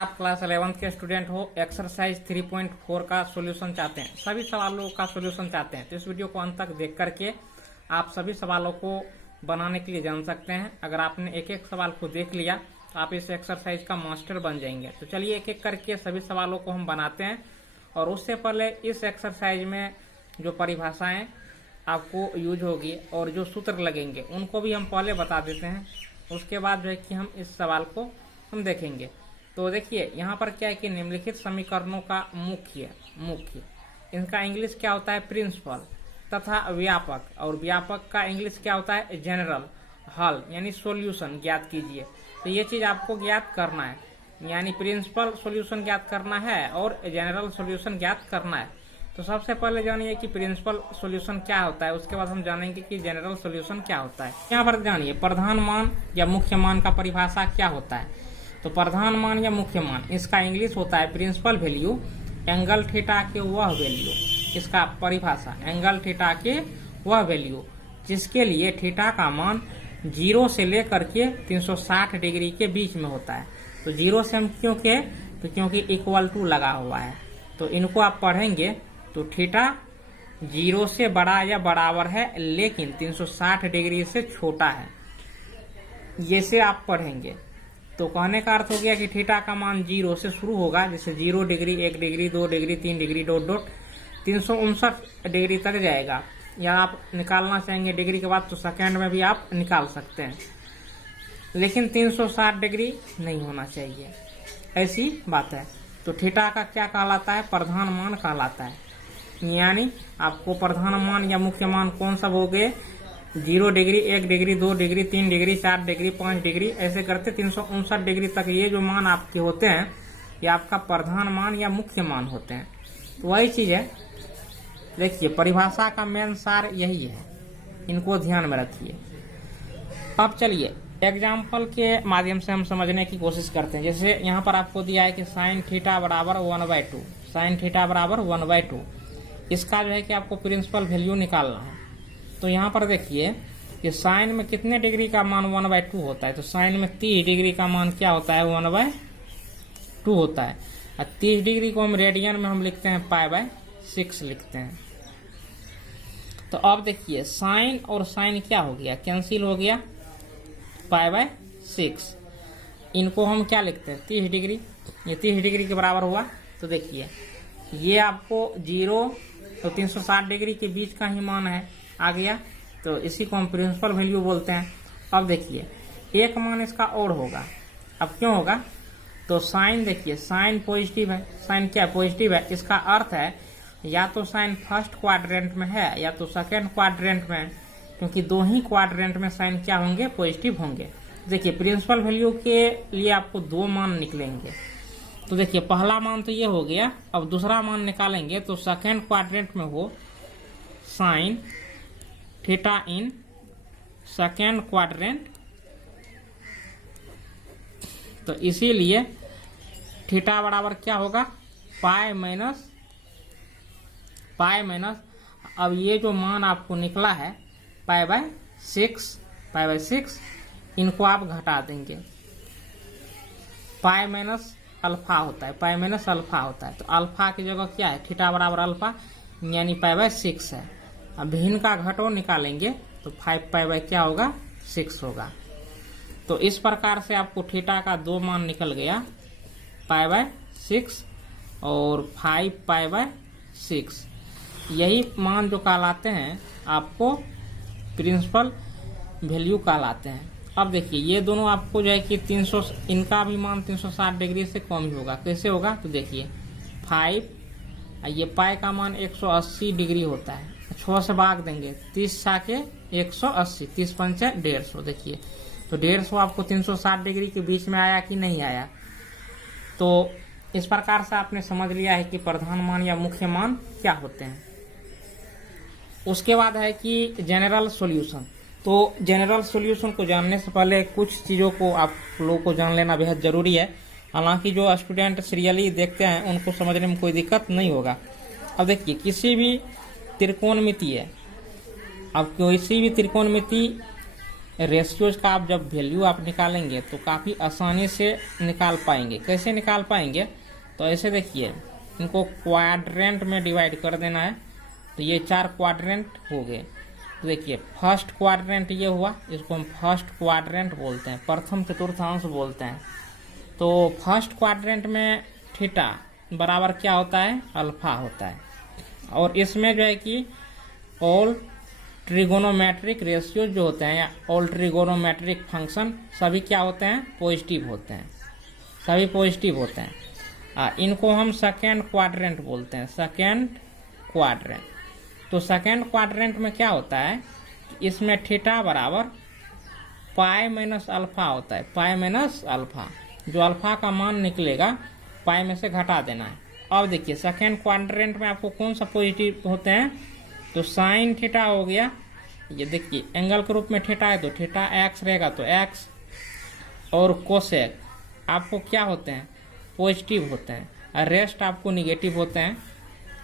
आप class 11th के student हो, एक्सरसाइज 3.4 का सॉल्यूशन चाहते हैं, सभी सवालों का सॉल्यूशन चाहते हैं तो इस वीडियो को अंत तक देख करके आप सभी सवालों को बनाने के लिए जान सकते हैं। अगर आपने एक एक सवाल को देख लिया तो आप इस एक्सरसाइज का मास्टर बन जाएंगे। तो चलिए एक एक करके सभी सवालों को हम बनाते हैं और उससे पहले इस एक्सरसाइज में जो परिभाषाएं आपको यूज होगी और जो सूत्र लगेंगे उनको भी हम पहले बता देते हैं। उसके बाद जो है कि हम इस सवाल को हम देखेंगे। तो देखिए यहाँ पर क्या है कि निम्नलिखित समीकरणों का मुख्य इनका इंग्लिश क्या होता है, प्रिंसिपल तथा व्यापक, और व्यापक का इंग्लिश क्या होता है, जनरल, हल यानी सॉल्यूशन ज्ञात कीजिए। तो ये चीज आपको ज्ञात करना है, यानी प्रिंसिपल सॉल्यूशन ज्ञात करना है और जनरल सॉल्यूशन ज्ञात करना है। तो सबसे पहले जानिए कि प्रिंसिपल सॉल्यूशन क्या होता है, उसके बाद हम जानेंगे कि जनरल सॉल्यूशन क्या होता है। यहाँ पर जानिए प्रधान मान या मुख्य मान का परिभाषा क्या होता है। तो प्रधान मान या मुख्य मान, इसका इंग्लिश होता है प्रिंसिपल वैल्यू, एंगल थीटा के वह वैल्यू, इसका परिभाषा एंगल थीटा के वह वैल्यू जिसके लिए थीटा का मान 0 से लेकर के 360 डिग्री के बीच में होता है। तो 0 से हम क्यों के, तो क्योंकि इक्वल टू लगा हुआ है। तो इनको आप पढ़ेंगे तो थीटा 0 से बड़ा या बराबर है लेकिन 360 डिग्री से छोटा है, ये से आप पढ़ेंगे। तो कहने का अर्थ हो गया कि थीटा का मान 0 से शुरू होगा, जैसे 0 degree, 1 degree, 2 degree, 3 degree, dot dot 359 degree तक जाएगा। या आप निकालना चाहेंगे डिग्री के बाद तो सेकेंड में भी आप निकाल सकते हैं, लेकिन 360 डिग्री नहीं होना चाहिए, ऐसी बात है। तो थीटा का क्या कहलाता है, प्रधान मान कहलाता है। यानी आपको प्रधान मान या मुख्य मान कौन सा हो गए, 0 degree, 1 degree, 2 degree, 3 degree, 4 degree, 5 degree, ऐसे करते 359 डिग्री तक ये जो मान आपके होते हैं ये आपका प्रधान मान या मुख्य मान होते हैं। तो वही चीज है, देखिए परिभाषा का मेन सार यही है, इनको ध्यान में रखिए। अब चलिए एग्जाम्पल के माध्यम से हम समझने की कोशिश करते हैं। जैसे यहाँ पर आपको दिया है कि साइन थीटा बराबर 1/2, साइन थीटा बराबर 1/2, इसका जो है कि आपको प्रिंसिपल वैल्यू निकालना है। तो यहाँ पर देखिए कि साइन में कितने डिग्री का मान 1/2 होता है, तो साइन में 30 डिग्री का मान क्या होता है, 1/2 होता है। और 30 डिग्री को हम रेडियन में हम लिखते हैं π/6 लिखते हैं। तो अब देखिए साइन और साइन क्या हो गया, कैंसिल हो गया, π/6, इनको हम क्या लिखते हैं 30 डिग्री, ये 30 डिग्री के बराबर हुआ। तो देखिए ये आपको 0 तो 360 डिग्री के बीच का ही मान है आ गया, तो इसी को हम प्रिंसिपल वैल्यू बोलते हैं। अब देखिए एक मान इसका और होगा, अब क्यों होगा, तो साइन देखिए साइन पॉजिटिव है, साइन क्या पॉजिटिव है, इसका अर्थ है या तो साइन फर्स्ट क्वाड्रेंट में है या तो सेकेंड क्वाड्रेंट में, क्योंकि दो ही क्वाड्रेंट में साइन क्या होंगे, पॉजिटिव होंगे। देखिए प्रिंसिपल वैल्यू के लिए आपको 2 मान निकलेंगे। तो देखिए पहला मान तो ये हो गया, अब दूसरा मान निकालेंगे तो सेकेंड क्वाड्रेंट में हो sine theta in second quadrant, तो इसीलिए थीटा बराबर क्या होगा, पाई माइनस अब ये जो मान आपको निकला है π/6, इनको आप घटा देंगे, पाई माइनस अल्फा होता है, पाई माइनस अल्फा होता है। तो अल्फा की जगह क्या है, थीटा बराबर अल्फा यानी π/6 है। अब भिन्न का घटो निकालेंगे तो 5π/ क्या होगा, 6 होगा। तो इस प्रकार से आपको थीटा का 2 मान निकल गया, π/6 और 5π/6, यही मान जो कहलाते हैं आपको प्रिंसिपल वैल्यू कहलाते हैं। अब देखिए ये दोनों आपको जो है कि 300, इनका भी मान 360 डिग्री से कम ही होगा। कैसे होगा, तो देखिए 5, ये पाई का मान 180 डिग्री होता है, 6 से भाग देंगे, 30 के 180, 30 पंचे 150, देखिए तो 150 आपको 360 डिग्री के बीच में आया कि नहीं आया। तो इस प्रकार से आपने समझ लिया है कि प्रधान मान या मुख्य मान क्या होते हैं। उसके बाद है कि जनरल सॉल्यूशन। तो जनरल सॉल्यूशन को जानने से पहले कुछ चीज़ों को आप लोगों को जान लेना बेहद जरूरी है। हालांकि जो स्टूडेंट सीरियली देखते हैं उनको समझने में कोई दिक्कत नहीं होगा। अब देखिए किसी भी त्रिकोणमिति है, अब किसी भी त्रिकोणमिति रेशियोज का आप जब वैल्यू आप निकालेंगे तो काफ़ी आसानी से निकाल पाएंगे। कैसे निकाल पाएंगे? तो ऐसे देखिए, इनको क्वाड्रेंट में डिवाइड कर देना है। तो ये 4 क्वाड्रेंट हो गए। तो देखिए फर्स्ट क्वाड्रेंट ये हुआ, इसको हम फर्स्ट क्वाड्रेंट बोलते हैं, प्रथम चतुर्थांश बोलते हैं। तो फर्स्ट क्वाड्रेंट में थीटा बराबर क्या होता है? अल्फा होता है। और इसमें जो है कि ऑल ट्रिगोनोमेट्रिक रेशियो जो होते हैं या ऑल ट्रिगोनोमेट्रिक फंक्शन सभी क्या होते हैं? पॉजिटिव होते हैं, सभी पॉजिटिव होते हैं। इनको हम सेकेंड क्वाड्रेंट बोलते हैं, सेकेंड क्वाड्रेंट। तो सेकेंड क्वाड्रेंट में क्या होता है? इसमें थीटा बराबर पाई माइनस अल्फा होता है, पाई माइनस अल्फा। जो अल्फा का मान निकलेगा पाई में से घटा देना है। अब देखिए सेकेंड क्वाड्रेंट में आपको कौन सा पॉजिटिव होते हैं? तो साइन थीटा हो गया, ये देखिए एंगल के रूप में थीटा है तो थीटा एक्स रहेगा तो एक्स, और कोसेक आपको क्या होते हैं? पॉजिटिव होते हैं, और रेस्ट आपको निगेटिव होते हैं।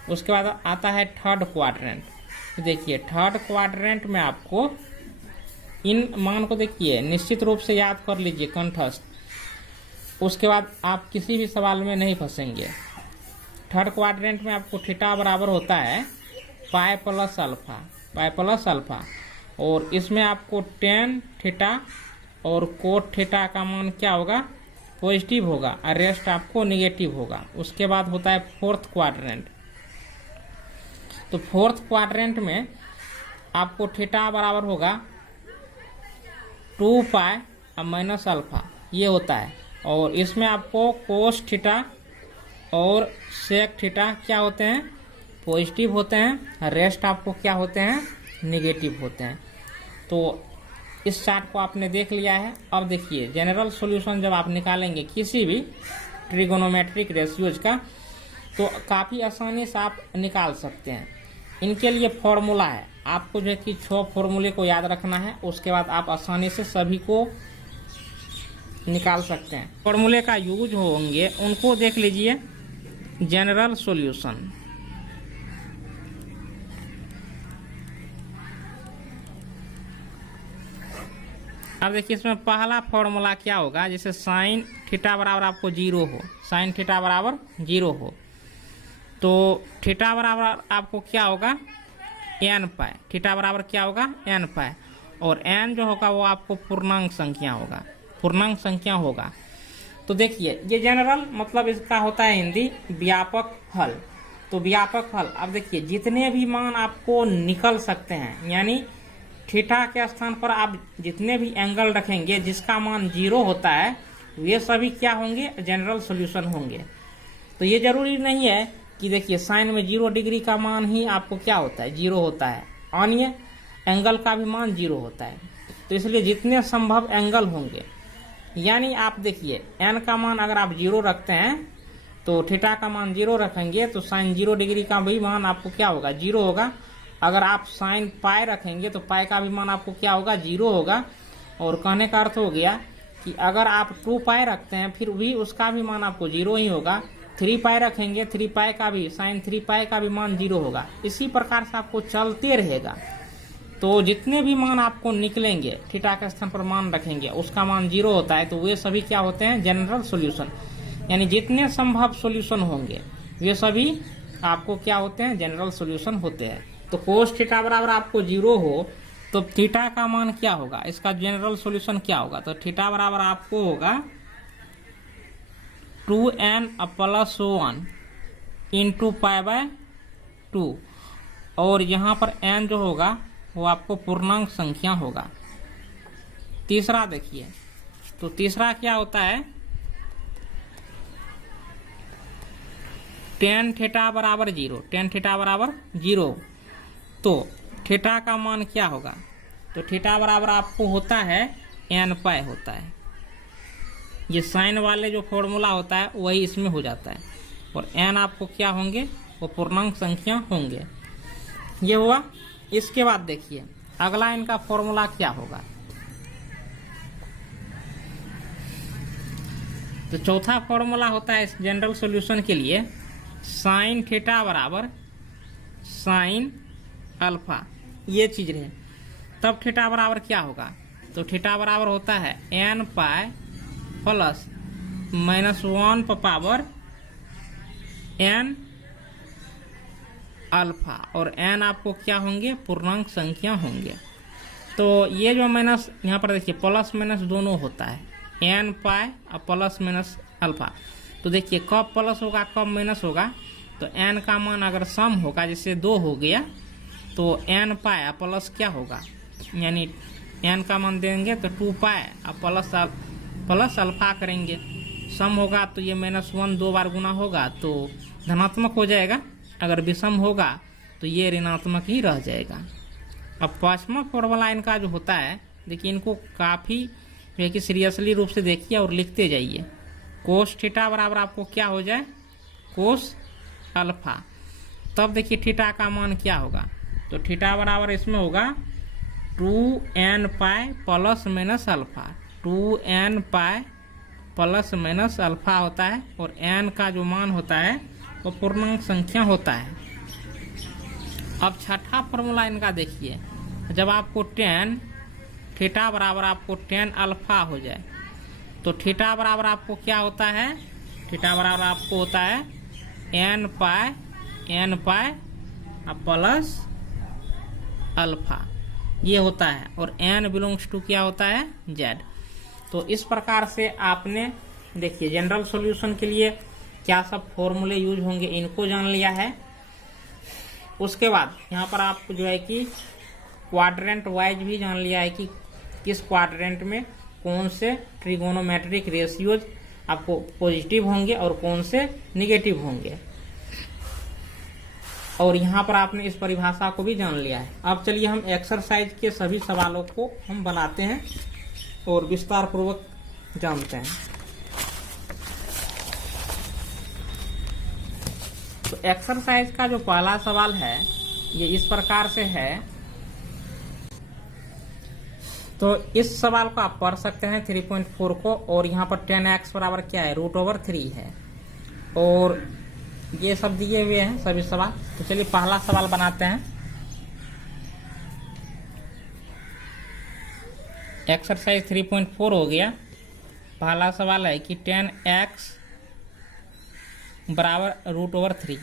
उसके बाद आता है थर्ड क्वाड्रेंट। तो देखिए थर्ड क्वाड्रेंट में आपको इन मान को देखिए निश्चित रूप से याद कर लीजिए कंठस्थ, उसके बाद आप किसी भी सवाल में नहीं फंसेंगे। थर्ड क्वाड्रेंट में आपको थीटा बराबर होता है pi plus alpha, pi plus alpha, और इसमें आपको टेन थीटा और कोट थीटा का मान क्या होगा? पॉजिटिव होगा, और रेस्ट आपको निगेटिव होगा। उसके बाद होता है फोर्थ क्वाड्रेंट। तो फोर्थ क्वाड्रेंट में आपको थीटा बराबर होगा 2 पाई माइनस अल्फा, ये होता है। और इसमें आपको कोस थीटा और सेक थीटा क्या होते हैं? पॉजिटिव होते हैं, रेस्ट आपको क्या होते हैं? निगेटिव होते हैं। तो इस चार्ट को आपने देख लिया है। अब देखिए जनरल सॉल्यूशन जब आप निकालेंगे किसी भी ट्रिगोनोमेट्रिक रेशियोज का तो काफ़ी आसानी से आप निकाल सकते हैं। इनके लिए फॉर्मूला है, आपको जो है कि 6 फॉर्मूले को याद रखना है, उसके बाद आप आसानी से सभी को निकाल सकते हैं। फॉर्मूले का यूज होंगे उनको देख लीजिए। जनरल सॉल्यूशन, अब देखिए इसमें पहला फॉर्मूला क्या होगा? जैसे साइन थीटा बराबर आपको 0 हो, साइन थीटा बराबर 0 हो, तो थीटा बराबर आपको क्या होगा? एन पाई। थीटा बराबर क्या होगा? एन पाई। और एन जो होगा वो आपको पूर्णांक संख्या होगा, पूर्णांक संख्या होगा। तो देखिए ये जनरल मतलब इसका होता है हिंदी व्यापक हल। तो व्यापक हल, अब देखिए जितने भी मान आपको निकल सकते हैं, यानी थीटा के स्थान पर आप जितने भी एंगल रखेंगे जिसका मान 0 होता है ये सभी क्या होंगे? जनरल सॉल्यूशन होंगे। तो ये जरूरी नहीं है कि देखिए साइन में 0 डिग्री का मान ही आपको क्या होता है? 0 होता है। अन्य एंगल का भी मान 0 होता है। तो इसलिए जितने संभव एंगल होंगे, यानी आप देखिए एन का मान अगर आप 0 रखते हैं तो थीटा का मान 0 रखेंगे तो साइन 0 डिग्री का भी मान आपको क्या होगा? 0 होगा। अगर आप साइन पाई रखेंगे तो पाई का भी मान आपको क्या होगा? 0 होगा। और कहने का अर्थ हो गया कि अगर आप 2 पाई रखते हैं फिर भी उसका भी मान आपको 0 ही होगा। 3 पाई रखेंगे, 3 पाई का भी साइन 3 पाई का भी मान 0 होगा। इसी प्रकार से आपको चलते रहेगा। तो जितने भी मान आपको निकलेंगे थीटा के स्थान पर मान रखेंगे उसका मान 0 होता है, तो वे सभी क्या होते हैं? General solution. यानी जितने संभव सॉल्यूशन होंगे वे सभी आपको क्या होते हैं? जनरल सॉल्यूशन होते हैं। तो कोस थीटा बराबर आपको 0 हो तो थीटा का मान क्या होगा? इसका जनरल सॉल्यूशन क्या होगा? तो थीटा बराबर आपको होगा 2n + 1 इंटू पाई बाय 2, और यहाँ पर n जो होगा वो आपको पूर्णांक संख्या होगा। तीसरा देखिए, तो तीसरा क्या होता है? tan थीटा बराबर 0, tan थीटा बराबर 0, तो थीटा का मान क्या होगा? तो थीटा बराबर आपको होता है n पाई होता है। ये साइन वाले जो फॉर्मूला होता है वही इसमें हो जाता है, और n आपको क्या होंगे? वो पूर्णांक संख्या होंगे। ये हुआ। इसके बाद देखिए अगला इनका फॉर्मूला क्या होगा? तो चौथा फॉर्मूला होता है इस जनरल सॉल्यूशन के लिए साइन थीटा बराबर साइन अल्फा, ये चीज रहे। तब थीटा बराबर क्या होगा? तो थीटा बराबर होता है n pi plus -1 power n alpha, और n आपको क्या होंगे, पूर्णांक संख्या होंगे। तो ये जो माइनस यहाँ पर देखिए प्लस माइनस दोनों होता है, n पाई और प्लस माइनस अल्फा। तो देखिए कब प्लस होगा कब माइनस होगा, तो n का मान अगर सम होगा जैसे 2 हो गया तो n पाई प्लस क्या होगा, यानी n का मान देंगे तो 2 पाई और प्लस अल्फा करेंगे, सम होगा तो ये -1 2 बार गुना होगा तो धनात्मक हो जाएगा, अगर विषम होगा तो ये ऋणात्मक ही रह जाएगा। अब पांचवा फॉर्मूला इनका जो होता है, देखिए इनको काफ़ी जो है कि सीरियसली रूप से देखिए और लिखते जाइए। कोस थीटा बराबर आपको क्या हो जाए, कोस अल्फा। तब देखिए थीटा का मान क्या होगा, तो थीटा बराबर इसमें होगा 2n pi plus minus alpha, 2n pi plus minus alpha होता है, और n का जो मान होता है वो पूर्णांक संख्या होता है। अब छठा फॉर्मूला इनका देखिए, जब आपको tan थीटा बराबर आपको tan अल्फा हो जाए तो थीटा बराबर आपको क्या होता है, थीटा बराबर आपको होता है n पाई प्लस अल्फा, ये होता है, और n बिलोंग्स टू क्या होता है, z। तो इस प्रकार से आपने देखिए जनरल सॉल्यूशन के लिए क्या सब फॉर्मूले यूज होंगे इनको जान लिया है। उसके बाद यहाँ पर आप जो है कि क्वाड्रेंट वाइज भी जान लिया है कि किस क्वाड्रेंट में कौन से ट्रिगोनोमेट्रिक रेशियोज आपको पॉजिटिव होंगे और कौन से निगेटिव होंगे, और यहाँ पर आपने इस परिभाषा को भी जान लिया है। अब चलिए हम एक्सरसाइज के सभी सवालों को हम बनाते हैं और विस्तार पूर्वक जानते हैं। तो एक्सरसाइज का जो पहला सवाल है ये इस प्रकार से है, तो इस सवाल को आप पढ़ सकते हैं 3.4 को, और यहाँ पर 10x बराबर क्या है, √3 है, और ये सब दिए हुए हैं सभी सवाल। तो चलिए पहला सवाल बनाते हैं। एक्सरसाइज 3.4 हो गया। पहला सवाल है कि 10x बराबर √3,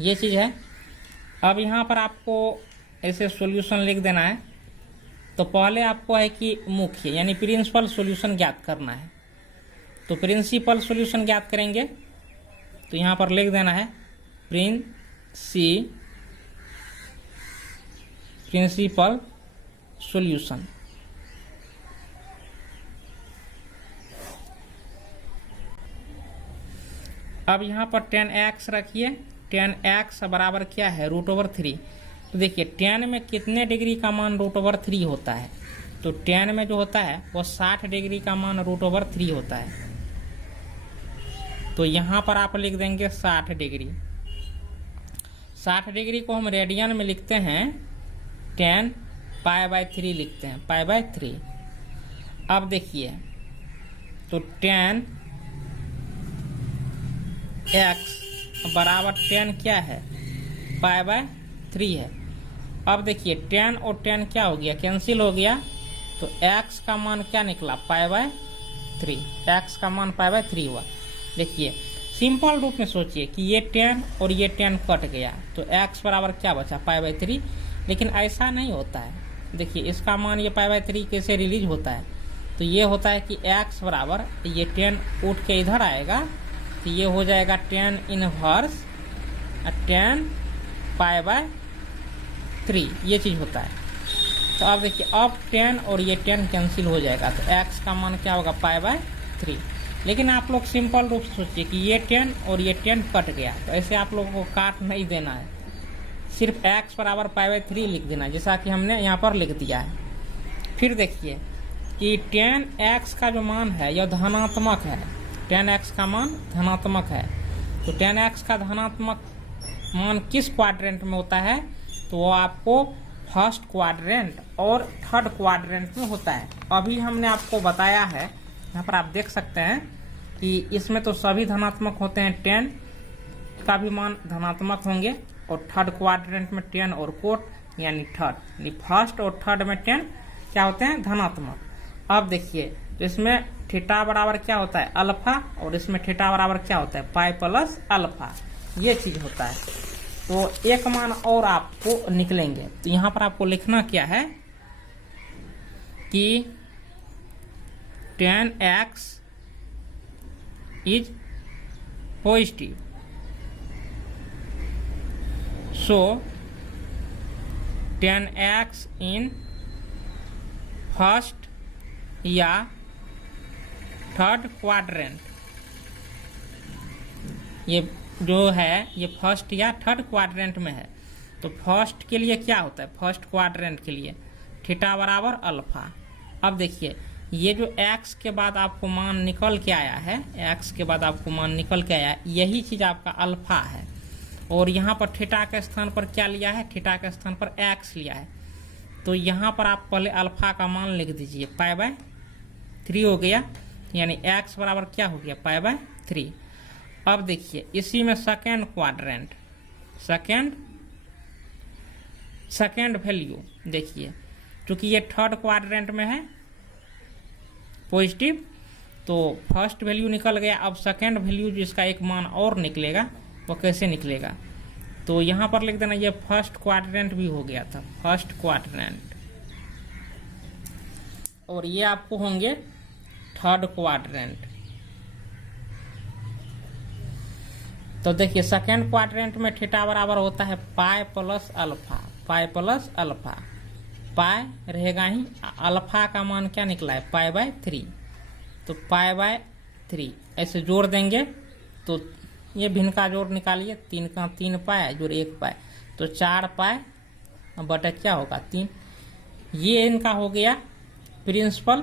ये चीज़ है। अब यहाँ पर आपको ऐसे सॉल्यूशन लिख देना है। तो पहले आपको है कि मुख्य यानी प्रिंसिपल सॉल्यूशन ज्ञात करना है। तो प्रिंसिपल सॉल्यूशन ज्ञात करेंगे तो यहाँ पर लिख देना है प्रिंसिपल सॉल्यूशन। अब यहाँ पर 10x रखिए, 10x बराबर क्या है, √3। तो देखिए 10 में कितने डिग्री का मान √3 होता है, तो 10 में जो होता है वो 60 डिग्री का मान √3 होता है। तो यहाँ पर आप लिख देंगे 60 डिग्री। 60 डिग्री को हम रेडियन में लिखते हैं 10 π/3 लिखते हैं, π/3। अब देखिए तो 10x बराबर 10 क्या है, π/3 है। अब देखिए 10 और 10 क्या हो गया, कैंसिल हो गया, तो x का मान क्या निकला, π/3। x का मान π/3 हुआ। देखिए सिंपल रूप में सोचिए कि ये 10 और ये 10 कट गया तो x बराबर क्या बचा, π/3। लेकिन ऐसा नहीं होता है। देखिए इसका मान ये π/3 कैसे रिलीज होता है, तो ये होता है कि x बराबर ये 10 उठ के इधर आएगा तो ये हो जाएगा 10 इनवर्स 10 π/3, ये चीज़ होता है। तो अब देखिए अब 10 और ये 10 कैंसिल हो जाएगा तो x का मान क्या होगा, π/3। लेकिन आप लोग सिंपल रूप से सोचिए कि ये 10 और ये 10 कट गया, तो ऐसे आप लोगों को काट नहीं देना है, सिर्फ x बराबर π/3 लिख देना जैसा कि हमने यहाँ पर लिख दिया है। फिर देखिए कि 10x का जो मान है यह धनात्मक है, 10x का मान धनात्मक है। तो 10x का धनात्मक मान किस क्वाड्रेंट में होता है, तो वो आपको फर्स्ट क्वाड्रेंट और थर्ड क्वाड्रेंट में होता है। अभी हमने आपको बताया है, यहाँ पर आप देख सकते हैं कि इसमें तो सभी धनात्मक होते हैं, 10 का भी मान धनात्मक होंगे, और थर्ड क्वाड्रेंट में 10 और 4 यानी थर्ड, फर्स्ट और थर्ड में 10, क्या होते हैं, धनात्मक। अब देखिए तो इसमें थीटा बराबर क्या होता है, अल्फा, और इसमें थीटा बराबर क्या होता है, पाई प्लस अल्फा, ये चीज होता है। तो एक मान और आपको निकलेंगे। तो यहां पर आपको लिखना क्या है कि tan x is positive, so tan x in first या थर्ड क्वाड्रेंट, ये जो है ये फर्स्ट या थर्ड क्वाड्रेंट में है। तो फर्स्ट के लिए क्या होता है, फर्स्ट क्वाड्रेंट के लिए थीटा बराबर अल्फा। अब देखिए ये जो x के बाद आपको मान निकल के आया है, x के बाद आपको मान निकल के आया है, यही चीज आपका अल्फा है। और यहाँ पर थीटा के स्थान पर क्या लिया है, थीटा के स्थान पर x लिया है। तो यहाँ पर आप पहले अल्फा का मान लिख दीजिए, पाई बाय 3 हो गया, यानी x बराबर क्या हो गया, पाई बाय 3। अब देखिए इसी में सेकेंड क्वाड्रेंट, सेकेंड वैल्यू देखिए, क्योंकि ये थर्ड क्वाड्रेंट में है पॉजिटिव, तो फर्स्ट वैल्यू निकल गया। अब सेकेंड वैल्यू जिसका एक मान और निकलेगा वो कैसे निकलेगा, तो यहां पर लिख देना ये फर्स्ट क्वाड्रेंट भी हो गया था, फर्स्ट क्वाड्रेंट, और ये आपको होंगे थर्ड क्वाड्रेंट। तो देखिए सेकेंड क्वाड्रेंट में थीटा बराबर होता है pi plus alpha, pi plus alpha, pi रहेगा ही, अल्फा का मान क्या निकला है, पाई बाय 3, तो पाई बाय 3 ऐसे जोड़ देंगे तो ये भिन्न का जोड़ निकालिए, 3 का 3 पाई जोड़ 1 पाई, तो 4 पाई बटा क्या होगा 3। ये इनका हो गया प्रिंसिपल,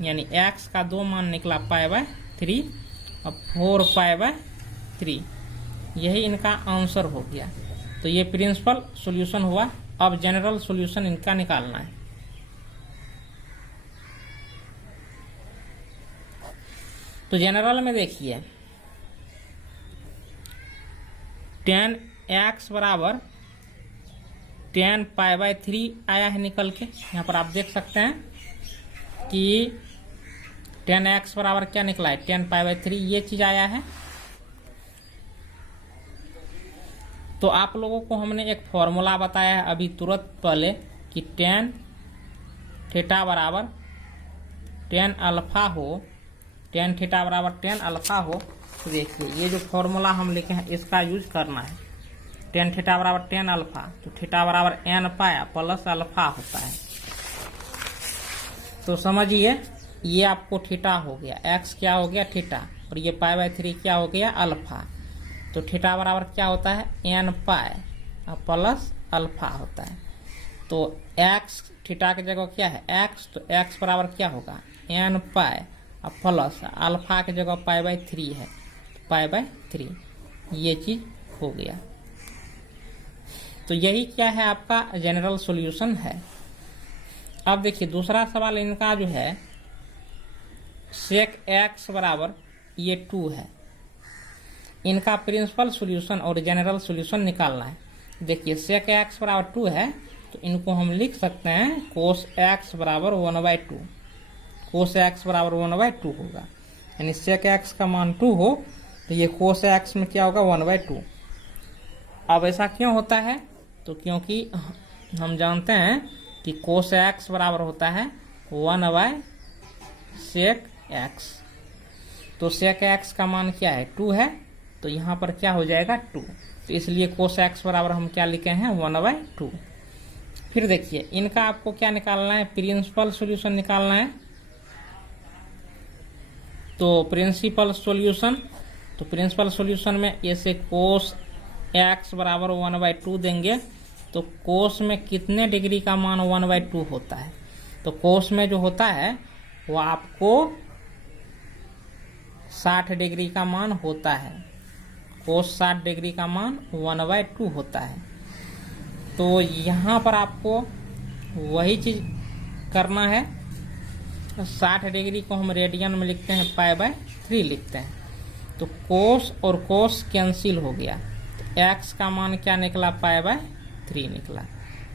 यानी x का 2 मान निकला पाई बाय 3 और 4 पाई बाय 3, यही इनका आंसर हो गया। तो ये प्रिंसिपल सॉल्यूशन हुआ। अब जनरल सॉल्यूशन इनका निकालना है। तो जनरल में देखिए tan x बराबर tan पाई बाय 3 आया है निकल के। यहाँ पर आप देख सकते हैं कि tan x बराबर क्या निकला है, tan पाई बाय 3, ये चीज आया है। तो आप लोगों को हमने एक फॉर्मूला बताया है अभी तुरंत पहले कि tan थीटा बराबर tan अल्फा हो, tan थीटा बराबर tan अल्फा हो। तो देखिए ये जो फॉर्मूला हम लिखे हैं इसका यूज करना है। tan थीटा बराबर tan अल्फा, तो थीटा बराबर n पाया प्लस अल्फा होता है। तो समझिए ये आपको थीटा हो गया, x क्या हो गया थीटा, और ये पाई बाय 3 क्या हो गया अल्फा। तो थीटा बराबर क्या होता है n पाई प्लस अल्फा होता है। तो x थीटा की जगह क्या है x, तो x बराबर क्या होगा n पाई प्लस अल्फा की जगह पाई बाय 3 है, तो पाई बाय 3, ये चीज हो गया। तो यही क्या है आपका जनरल सॉल्यूशन है। अब देखिए दूसरा सवाल इनका जो है सेक x बराबर ये 2 है, इनका प्रिंसिपल सॉल्यूशन और जनरल सॉल्यूशन निकालना है। देखिए सेक x बराबर 2 है, तो इनको हम लिख सकते हैं कोस x बराबर 1/2, कोस x बराबर 1/2 होगा, यानी सेक x का मान 2 हो तो ये कोस x में क्या होगा 1/2। अब ऐसा क्यों होता है, तो क्योंकि हम जानते हैं कि कोस x बराबर होता है 1/सेक x, तो सेक x का मान क्या है 2 है, तो यहाँ पर क्या हो जाएगा 2, तो इसलिए कोस x बराबर हम क्या लिखे हैं 1/2। फिर देखिए इनका आपको क्या निकालना है, प्रिंसिपल सॉल्यूशन निकालना है। तो प्रिंसिपल सॉल्यूशन, तो प्रिंसिपल सॉल्यूशन में ऐसे कोस x बराबर 1/2 देंगे, तो कोस में कितने डिग्री का मान 1/2 होता है, तो कोस में जो होता है वो आपको 60 डिग्री का मान होता है, कोस 60 डिग्री का मान 1/2 होता है। तो यहाँ पर आपको वही चीज करना है, 60 डिग्री को हम रेडियन में लिखते हैं, पाई बाय 3 लिखते हैं। तो कोस और कोस कैंसिल हो गया, तो x का मान क्या निकला पाई बाय 3 निकला,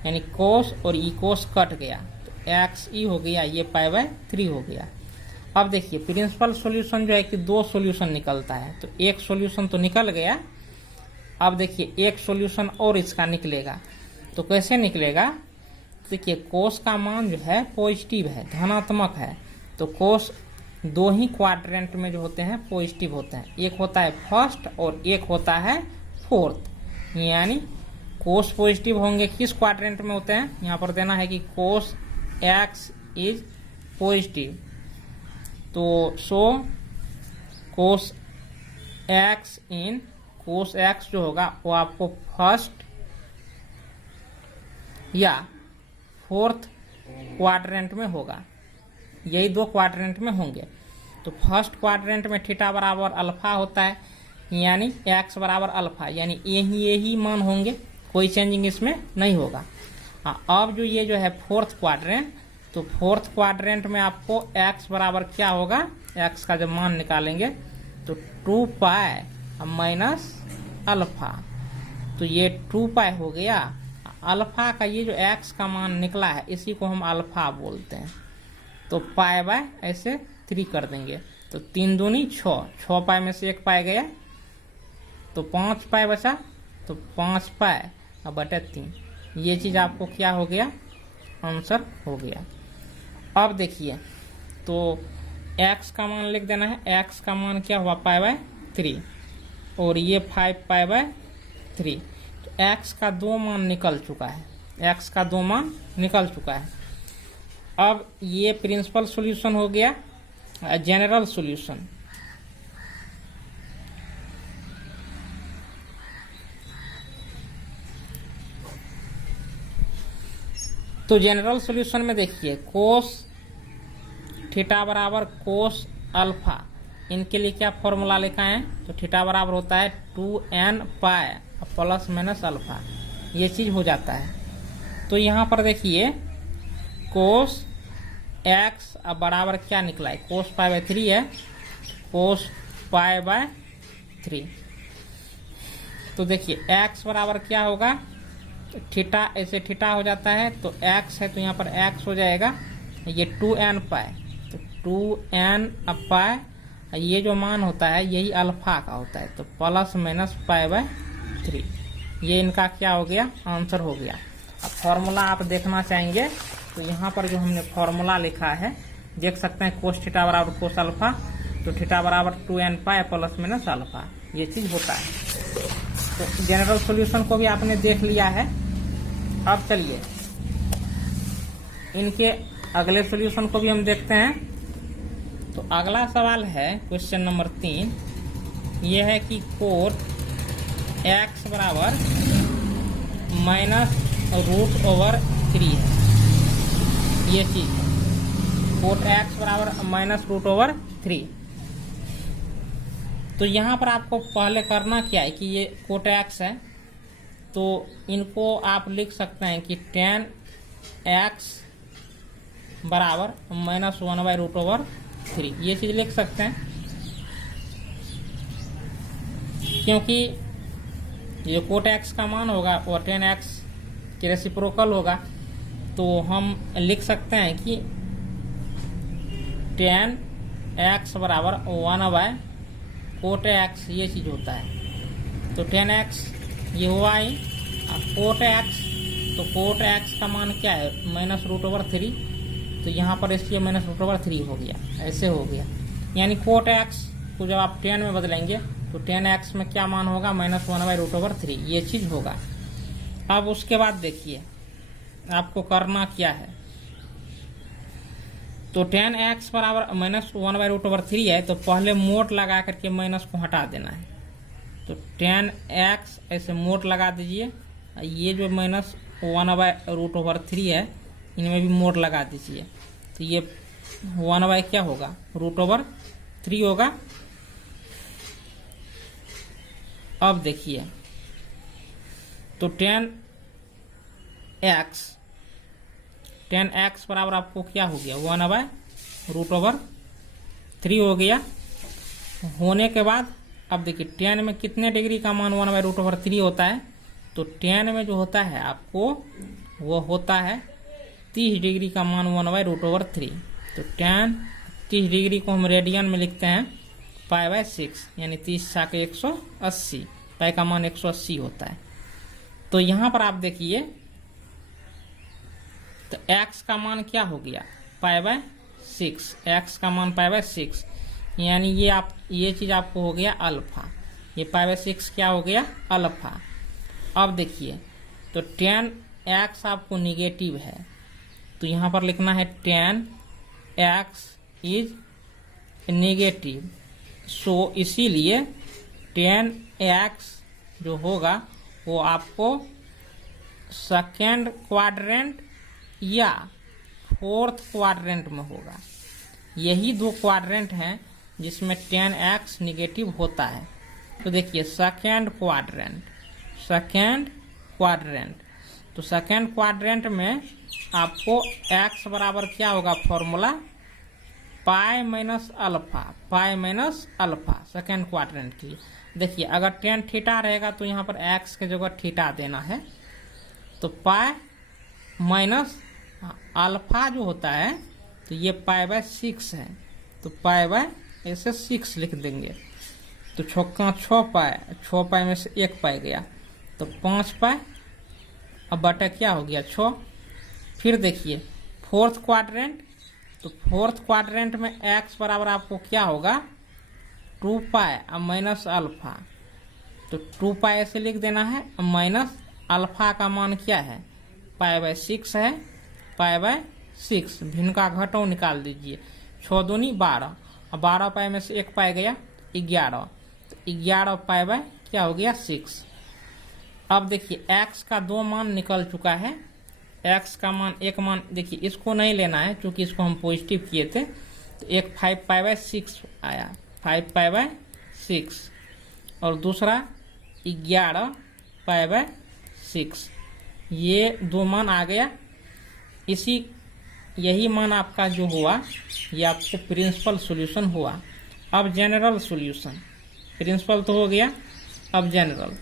यानी कोस और ई कोस कट गया, तो एक्स ई हो गया, ये पाई बाय 3 हो गया। अब देखिए प्रिंसिपल सॉल्यूशन जो है कि 2 सॉल्यूशन निकलता है, तो एक सॉल्यूशन तो निकल गया। अब देखिए एक सॉल्यूशन और इसका निकलेगा, तो कैसे निकलेगा? देखिए कोस का मान जो है पॉजिटिव है, धनात्मक है, तो कोस 2 ही क्वाड्रेंट में जो होते हैं पॉजिटिव होते हैं, एक होता है फर्स्ट और एक होता है फोर्थ। यानी कोस पॉजिटिव होंगे किस क्वाड्रेंट में होते हैं, यहाँ पर देना है कि कोस एक्स इज पॉजिटिव, तो सो कोस एक्स इन कोस एक्स जो होगा वो आपको फर्स्ट या फोर्थ क्वाड्रेंट में होगा, यही 2 क्वाड्रेंट में होंगे। तो फर्स्ट क्वाड्रेंट में थीटा बराबर अल्फा होता है, यानी एक्स बराबर अल्फा, यानी यही मान होंगे, कोई चेंजिंग इसमें नहीं होगा। अब जो ये जो है फोर्थ क्वाड्रेंट, तो फोर्थ क्वाड्रेंट में आपको एक्स बराबर क्या होगा, एक्स का जब मान निकालेंगे तो 2 पाई माइनस अल्फा, तो ये 2 पाई हो गया। अल्फा का ये जो एक्स का मान निकला है इसी को हम अल्फा बोलते हैं, तो पाई बाय ऐसे 3 कर देंगे, तो 3 दूनी 6 पाई में से 1 पाई गया, तो 5 पाई बचा, तो 5 पाई और बटे 3, ये चीज आपको क्या हो गया, आंसर हो गया। अब देखिए तो x का मान लिख देना है, x का मान क्या हुआ पाई बाय 3 और ये 5 पाई बाय 3, तो x का 2 मान निकल चुका है, x का 2 मान निकल चुका है। अब ये प्रिंसिपल सॉल्यूशन हो गया। जनरल सॉल्यूशन, तो जनरल सॉल्यूशन में देखिए कोस थीटा बराबर कोस अल्फा, इनके लिए क्या फॉर्मूला लिखा है, तो थीटा बराबर होता है 2n pi plus minus alpha, ये चीज हो जाता है। तो यहाँ पर देखिए कोस एक्स अब बराबर क्या निकला है, कोस पाई बाय 3 है, कोस पाई बाय 3, तो देखिए एक्स बराबर क्या होगा, थीटा ऐसे थीटा हो जाता है, तो एक्स है तो यहाँ पर एक्स हो जाएगा, ये 2n पाई, तो 2n पाई, ये जो मान होता है यही अल्फा का होता है, तो प्लस माइनस पाई बाय 3, ये इनका क्या हो गया, आंसर हो गया। अब फॉर्मूला आप देखना चाहेंगे तो यहाँ पर जो हमने फॉर्मूला लिखा है देख सकते हैं, कोस थीटा बराबर कोस अल्फा, तो थीटा बराबर 2n pi plus minus alpha, ये चीज होता है। तो जनरल सॉल्यूशन को भी आपने देख लिया है। अब चलिए इनके अगले सॉल्यूशन को भी हम देखते हैं। तो अगला सवाल है क्वेश्चन नंबर 3, ये है कि कोट x बराबर -√3 है, ये चीज कोट x बराबर -√3। तो यहाँ पर आपको पहले करना क्या है कि ये कोट x है, तो इनको आप लिख सकते हैं कि tan x बराबर -1/√3, ये चीज लिख सकते हैं, क्योंकि ये कोट x का मान होगा और tan x के रेसिप्रोकल होगा, तो हम लिख सकते हैं कि tan x बराबर 1/कोट x, ये चीज होता है। तो tan x ये हुआ ही, कोट x, तो कोट x का मान क्या है -√3, तो यहाँ पर इसलिए -√3 हो गया, ऐसे हो गया। यानी कोट x को जब आप tan में बदलेंगे तो tan x में क्या मान होगा, -1/√3, ये चीज होगा। अब उसके बाद देखिए आपको करना क्या है, तो tan x बराबर -1/√3 है, तो पहले मोड लगा करके माइनस को हटा देना है, तो tan x ऐसे मोड लगा दीजिए, ये जो -1/√3 है इनमें भी मोड लगा दीजिए, तो ये 1/ क्या होगा, √3 होगा। अब देखिए तो tan x बराबर आपको क्या हो गया, 1/√3 हो गया। होने के बाद अब देखिए tan में कितने डिग्री का मान 1/√3 होता है, तो tan में जो होता है आपको वो होता है 30 डिग्री का मान 1/√3। तो tan 30 डिग्री को हम रेडियन में लिखते हैं π/6, यानी 30 × 180। पाई का मान 180 होता है। तो यहां पर आप देखिए, तो x का मान क्या हो गया, π/6। x का मान π/6, यानी ये चीज आपको हो गया अल्फा। ये π/6 क्या हो गया, अल्फा। अब देखिए, तो tan x आपको निगेटिव है, तो यहां पर लिखना है tan x इज निगेटिव। सो इसीलिए tan x जो होगा वो आपको सेकेंड क्वाड्रेंट या फोर्थ क्वाड्रेंट में होगा। यही दो क्वाड्रेंट हैं जिसमें tan x निगेटिव होता है। तो देखिए, सेकेंड क्वाड्रेंट, तो सेकेंड क्वाड्रेंट में आपको x बराबर क्या होगा, फॉर्मूला पाई-अल्फा सेकेंड क्वाड्रेंट के लिए। देखिए, अगर tan थीटा रहेगा तो यहाँ पर x के जगह थीटा देना है, तो पाई माइनस अल्फा जो होता है, तो ये π/6 है, तो ऐसे 6 लिख देंगे। तो 6 पाई में से 1 पाई गया, तो 5 पाई, अब बटा क्या हो गया, 6। फिर देखिए फोर्थ क्वाड्रेंट, तो फोर्थ क्वाड्रेंट में x बराबर आपको क्या होगा, 2 पाई अब माइनस अल्फा। तो 2 पाई ऐसे लिख देना है, माइनस अल्फा का मान क्या है, π/6 है, π/6 भिन्न का घटाव निकाल दीजिए। 6 दूनी 12, अब 12 पाई में से 1 पाई गया 11, तो 11 पाई बाय क्या हो गया, 6। अब देखिए x का 2 मान निकल चुका है। x का मान एक मान देखिए, इसको नहीं लेना है क्योंकि इसको हम पॉजिटिव किए थे, तो एक 5 π/6 आया, 5 π/6, और दूसरा 11 π/6। ये 2 मान आ गया। यही मान आपका जो हुआ, ये आपको प्रिंसिपल सॉल्यूशन हुआ। अब जनरल सॉल्यूशन, प्रिंसिपल तो हो गया, अब जनरल।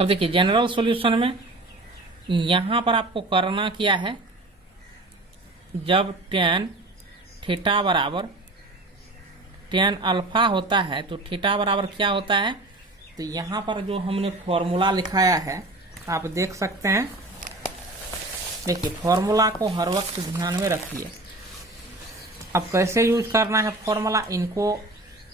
अब देखिए जनरल सॉल्यूशन में यहां पर आपको करना क्या है, जब tan थीटा बराबर tan अल्फा होता है तो थीटा बराबर क्या होता है, तो यहां पर जो हमने फॉर्मूला लिखाया है आप देख सकते हैं। देखिए फॉर्मूला को हर वक्त ध्यान में रखिए। अब कैसे यूज करना है फॉर्मूला, इनको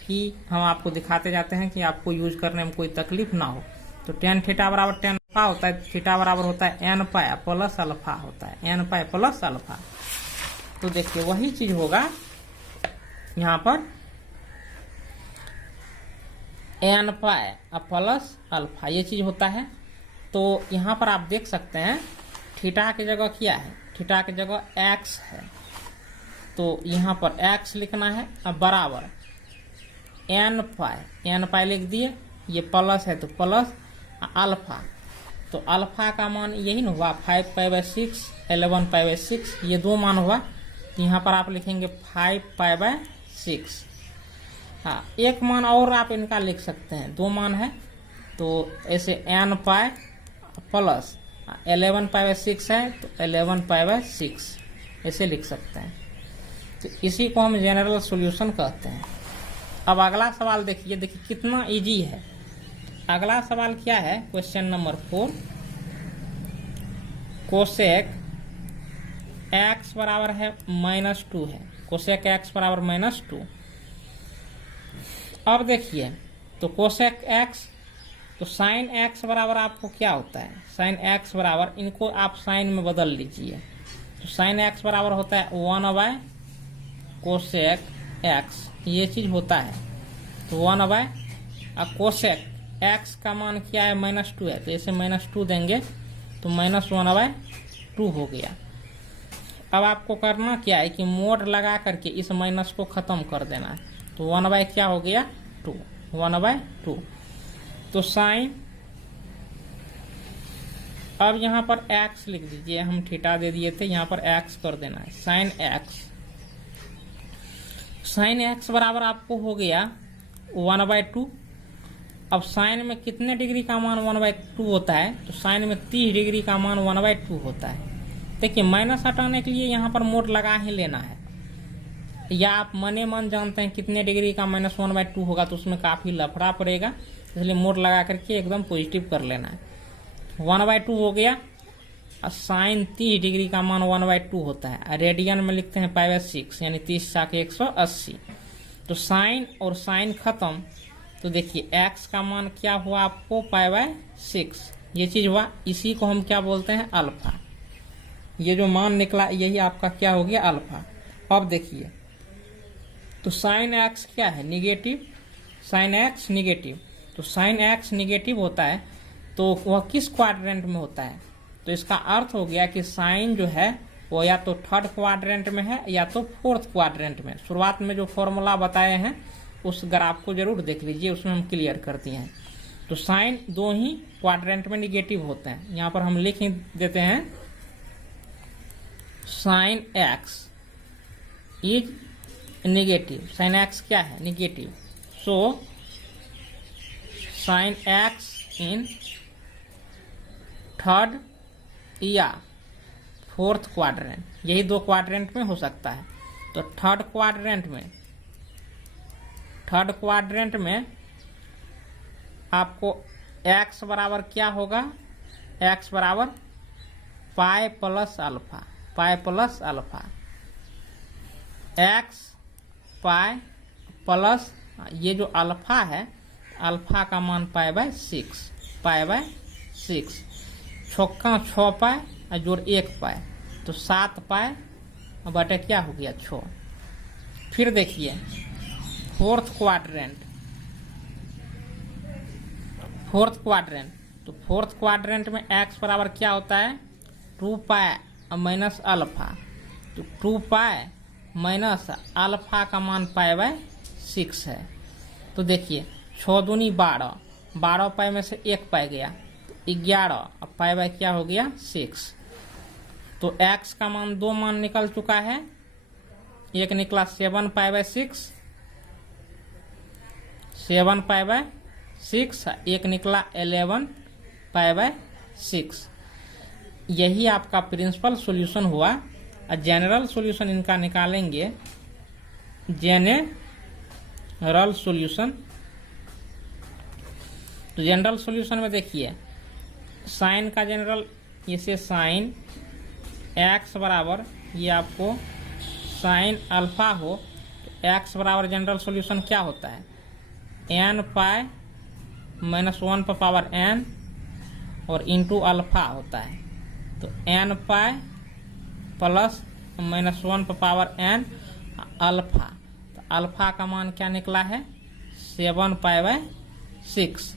ही हम आपको दिखाते जाते हैं कि आपको यूज करने में कोई तकलीफ ना हो। तो tan थीटा बराबर tan अल्फा होता है, थीटा बराबर होता है n पाई प्लस अल्फा होता है, n पाई प्लस अल्फा। तो देखिए वही चीज होगा यहाँ पर, n पाई प्लस अल्फा ये चीज होता है। तो यहाँ पर आप देख सकते हैं थीटा की जगह क्या है, थीटा की जगह x है, तो यहाँ पर x लिखना है, अब बराबर n पाई लिख दिए, ये प्लस है तो प्लस अल्फा, तो अल्फा का मान यही ना हुआ 5 π/6, 11 π/6, ये 2 मान हुआ। तो यहाँ पर आप लिखेंगे 5 π/6। हाँ, एक मान और आप इनका लिख सकते हैं, 2 मान है, तो ऐसे n पाई प्लस 11 π/6 है, तो 11 π/6 ऐसे लिख सकते हैं। तो इसी को हम जनरल सॉल्यूशन कहते हैं। अब अगला सवाल देखिए, कितना इजी है। अगला सवाल क्या है, क्वेश्चन नंबर 4, कोसेक x बराबर है -2 है, कोसेक x बराबर -2। अब देखिए, तो कोसेक x, तो साइन x बराबर आपको क्या होता है, साइन x बराबर, इनको आप साइन में बदल लीजिए, तो साइन x बराबर होता है 1 कोसेक x, ये चीज होता है। तो 1 कोसेक x का मान क्या है, -2 है, तो ऐसे -2 देंगे तो -1/2 हो गया। अब आपको करना क्या है कि मोड लगा करके इस माइनस को खत्म कर देना है, तो 1 क्या हो गया, 2, 1/2। तो साइन, अब यहाँ पर x लिख दीजिए, हम थीटा दे दिए थे, यहाँ पर x कर देना है, साइन x। साइन x बराबर आपको हो गया 1/2, अब साइन में कितने डिग्री का मान 1/2 होता है, तो साइन में 30 डिग्री का मान 1/2 होता है। देखिए माइनस हटाने के लिए यहाँ पर मोड लगा ही लेना है, या आप मने मन जानते हैं कितने डिग्री का -1/2 होगा, तो उसमें काफी लफड़ा पड़ेगा, इसलिए मोड लगा करके एकदम पॉजिटिव कर लेना है। 1/2 हो गया। साइन 30 डिग्री का मान 1/2 होता है। रेडियन में लिखते हैं π/6 यानी 30 × 180। तो साइन और साइन खत्म, तो देखिए x का मान क्या हुआ आपको π/6, ये चीज हुआ। इसी को हम क्या बोलते हैं, अल्फा। ये जो मान निकला यही आपका क्या हो गया, अल्फा। अब देखिए तो साइन x क्या है, निगेटिव। साइन x निगेटिव, तो साइन x निगेटिव होता है तो वह किस क्वाड्रेंट में होता है, तो इसका अर्थ हो गया कि साइन जो है वो या तो थर्ड क्वाड्रेंट में है या तो फोर्थ क्वाड्रेंट में। शुरुआत में जो फॉर्मूला बताए हैं उस ग्राफ को जरूर देख लीजिए, उसमें हम क्लियर कर दिए हैं। तो साइन दो ही क्वाड्रेंट में निगेटिव होते हैं। यहाँ पर हम लिख ही देते हैं sine x is negative. Sine x क्या है, negative. So sine x in third या फोर्थ क्वाड्रेंट, यही दो क्वाड्रेंट में हो सकता है। तो थर्ड क्वाड्रेंट में आपको x बराबर क्या होगा, x बराबर पाई plus alpha. x pi plus ये जो अल्फा है, अल्फा का मान π/6। छक्का 6 पाई और जोड़ 1 पाई, तो 7 पाई बटे क्या हो गया 6। फिर देखिए फोर्थ क्वाड्रेंट, तो फोर्थ क्वाड्रेंट में x बराबर क्या होता है, 2 पाई माइनस अल्फा। तो 2 पाई माइनस अल्फा का मान π/6 है। तो देखिए 6 दूनी 12 पाई में से 1 पाई गया तो 11, अब पाई क्या हो गया 6। तो x का मान 2 मान निकल चुका है, एक निकला 7 π/6, एक निकला 11 π/6। यही आपका प्रिंसिपल सॉल्यूशन हुआ। और जनरल सॉल्यूशन इनका निकालेंगे, जनरल सॉल्यूशन। तो जनरल सॉल्यूशन में देखिए साइन का जनरल, इसे साइन x बराबर, ये आपको साइन अल्फा हो, तो x बराबर जनरल सॉल्यूशन क्या होता है, n पाई -1 पर पावर n और इंटू अल्फा होता है। तो n पाई प्लस -1 पर पावर n अल्फा। तो अल्फा का मान क्या निकला है 7 π/6।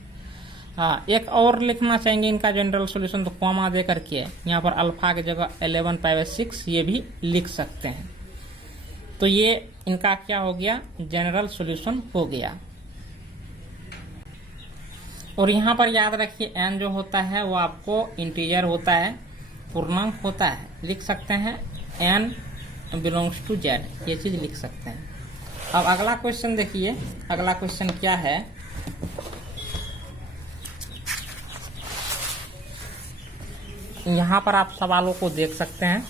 हाँ, एक और लिखना चाहेंगे इनका जनरल सॉल्यूशन, तो कॉमा दे करके यहाँ पर अल्फा की जगह 11 π/6 ये भी लिख सकते हैं। तो ये इनका क्या हो गया, जनरल सॉल्यूशन हो गया। और यहाँ पर याद रखिए n जो होता है वो आपको इंटीजर होता है, पूर्णांक होता है। लिख सकते हैं n बिलोंग्स टू z, ये चीज लिख सकते हैं। अब अगला क्वेश्चन देखिए, अगला क्वेश्चन क्या है, यहाँ पर आप सवालों को देख सकते हैं।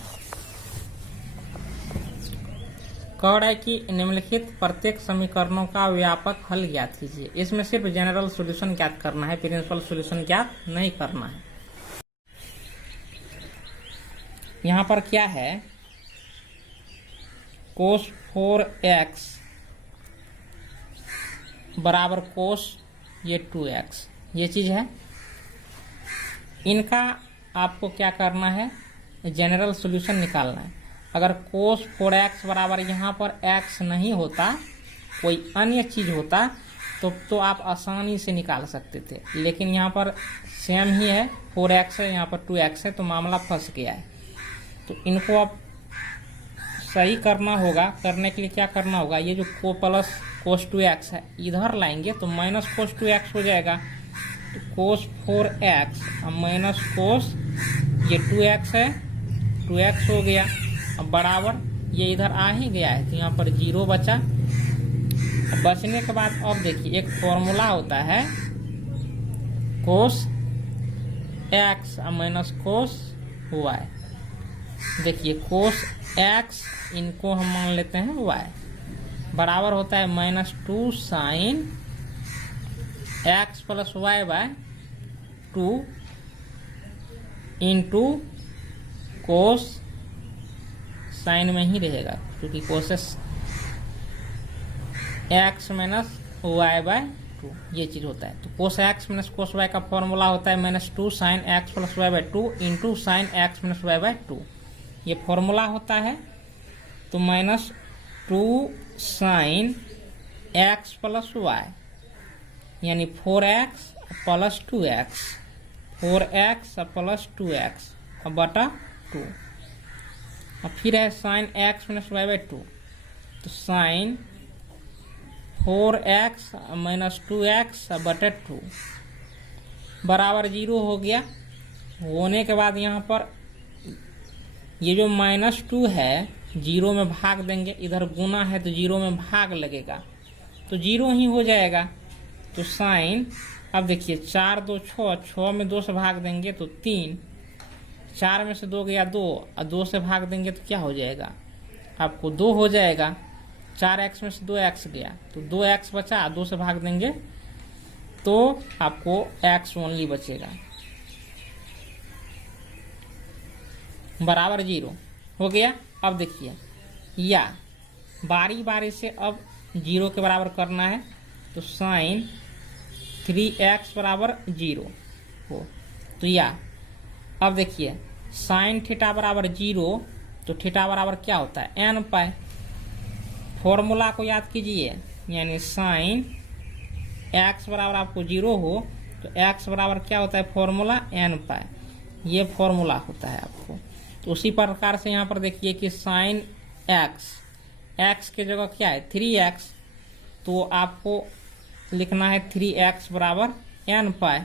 कह रहा है कि निम्नलिखित प्रत्येक समीकरणों का व्यापक हल ज्ञात कीजिए। इसमें सिर्फ जनरल सॉल्यूशन ज्ञात करना है, प्रिंसिपल सॉल्यूशन ज्ञात नहीं करना है। यहाँ पर क्या है, cos 4x बराबर cos ये 2x, ये चीज है। इनका आपको क्या करना है, जनरल सॉल्यूशन निकालना है। अगर cos 4x बराबर यहाँ पर x नहीं होता, कोई अन्य चीज होता, तो आप आसानी से निकाल सकते थे। लेकिन यहाँ पर सेम ही है, 4x है, यहाँ पर 2x है, तो मामला फंस गया है। तो इनको अब सही करना होगा। करने के लिए क्या करना होगा, ये जो प्लस cos 2x है इधर लाएंगे तो माइनस cos 2x हो जाएगा। तो cos 4x माइनस cos ये 2x है, 2x हो गया। अब बराबर ये इधर आ ही गया है, तो यहाँ पर 0 बचा। अब बचने के बाद अब देखिए एक फॉर्मूला होता है cos x minus cos y. देखिए कोस एक्स इनको हम मान लेते हैं वाई बराबर होता है -2 sine x plus y by 2 into cos sine में ही रहेगा क्योंकि cos x minus y by 2 ये चीज होता है। तो cos x minus cos y का फॉर्मूला होता है -2 sine x plus y by 2 into sine x minus y by 2 ये फॉर्मूला होता है। तो -2 साइन एक्स प्लस वाई यानी 4x plus 2x 4x plus 2x बटा 2 और फिर है sine x minus y by 2 तो साइन 4x माइनस 2x बटे 2 बराबर 0 हो गया। होने के बाद यहाँ पर ये जो -2 है 0 में भाग देंगे, इधर गुना है तो 0 में भाग लगेगा तो 0 ही हो जाएगा। तो साइन अब देखिए 4 2 6 6 में 2 से भाग देंगे तो 3 4 में से 2 गया 2 और 2 से भाग देंगे तो क्या हो जाएगा आपको 2 हो जाएगा। 4x में से 2x गया तो 2x बचा 2 से भाग देंगे तो आपको x ओनली बचेगा बराबर 0 हो गया। अब देखिए या बारी बारी से अब 0 के बराबर करना है तो साइन 3x बराबर 0 हो तो या अब देखिए साइन थीटा बराबर 0 तो थीटा बराबर क्या होता है n पाई। फॉर्मूला को याद कीजिए यानी साइन x बराबर आपको 0 हो तो x बराबर क्या होता है फॉर्मूला n पाई ये फॉर्मूला होता है आपको। तो उसी प्रकार से यहाँ पर देखिए कि साइन x के जगह क्या है 3x तो आपको लिखना है 3x बराबर n पाई।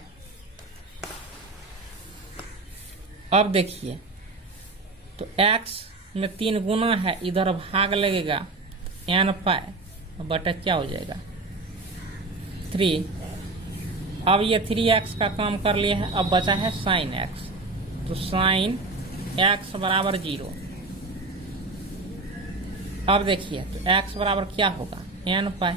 अब देखिए तो x में 3 गुना है इधर भाग लगेगा n पाई बटा क्या हो जाएगा 3। अब ये 3x का काम कर लिया है अब बचा है साइन x तो साइन x बराबर 0। अब देखिए तो x बराबर क्या होगा n पाई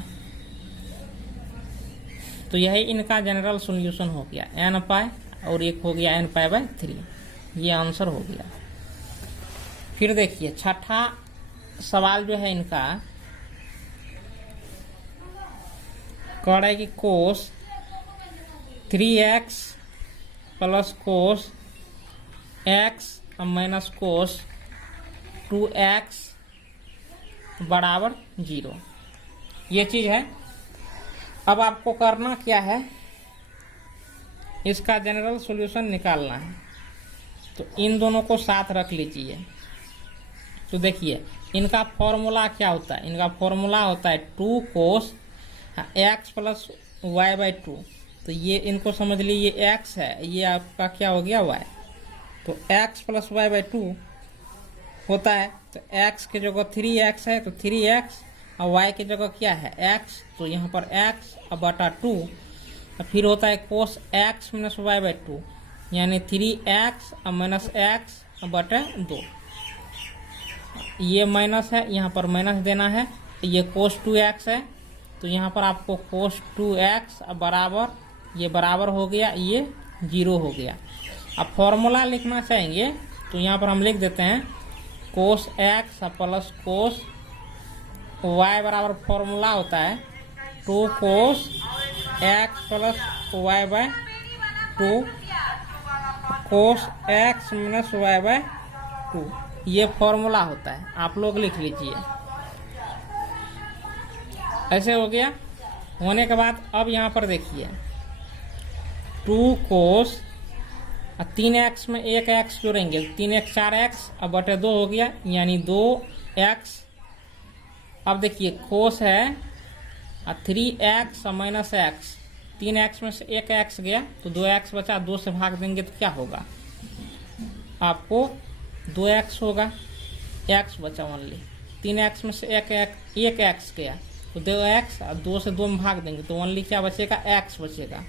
तो यही इनका जनरल सॉल्यूशन हो गया n पाई और एक हो गया n पाई बाय 3 ये आंसर हो गया। फिर देखिए छठा सवाल जो है इनका कह रहा है कि कोस 3x plus cos x minus cos 2x बराबर 0 ये चीज है। अब आपको करना क्या है इसका जनरल सॉल्यूशन निकालना है तो इन दोनों को साथ रख लीजिए। तो देखिए इनका फॉर्मूला क्या होता है इनका फॉर्मूला होता है 2 कोस x प्लस वाई बाई 2 तो ये इनको समझ लीजिए ये x है ये आपका क्या हो गया y तो x प्लस वाई बाई 2 होता है तो x के जगह 3x है तो 3x और y के जगह क्या है x तो यहाँ पर x बटा 2 और फिर होता है कोस x माइनस वाई बाई 2 यानी 3x माइनस x बटा 2 ये माइनस है यहाँ पर माइनस देना है ये कोस 2x है तो यहाँ पर आपको कोस 2x बराबर ये बराबर हो गया ये 0 हो गया। अब फॉर्मूला लिखना चाहेंगे तो यहाँ पर हम लिख देते हैं कोस x प्लस कोस y बराबर फॉर्मूला होता है 2 कोस x plus y by 2 cos x minus y by 2 ये फॉर्मूला होता है आप लोग लिख लीजिए। ऐसे हो गया। होने के बाद अब यहाँ पर देखिए 2 कोस 3x में 1x जोड़ेंगे 3x 4x अब बटे 2 हो गया यानी 2x। अब देखिए कोस है 3x माइनस x 3x में से 1x गया तो 2x बचा 2 से भाग देंगे तो क्या होगा आपको 2x होगा x बचा ओनली 3x में से 1x गया तो 2x और 2 से 2 में भाग देंगे तो ओनली क्या बचेगा x बचेगा।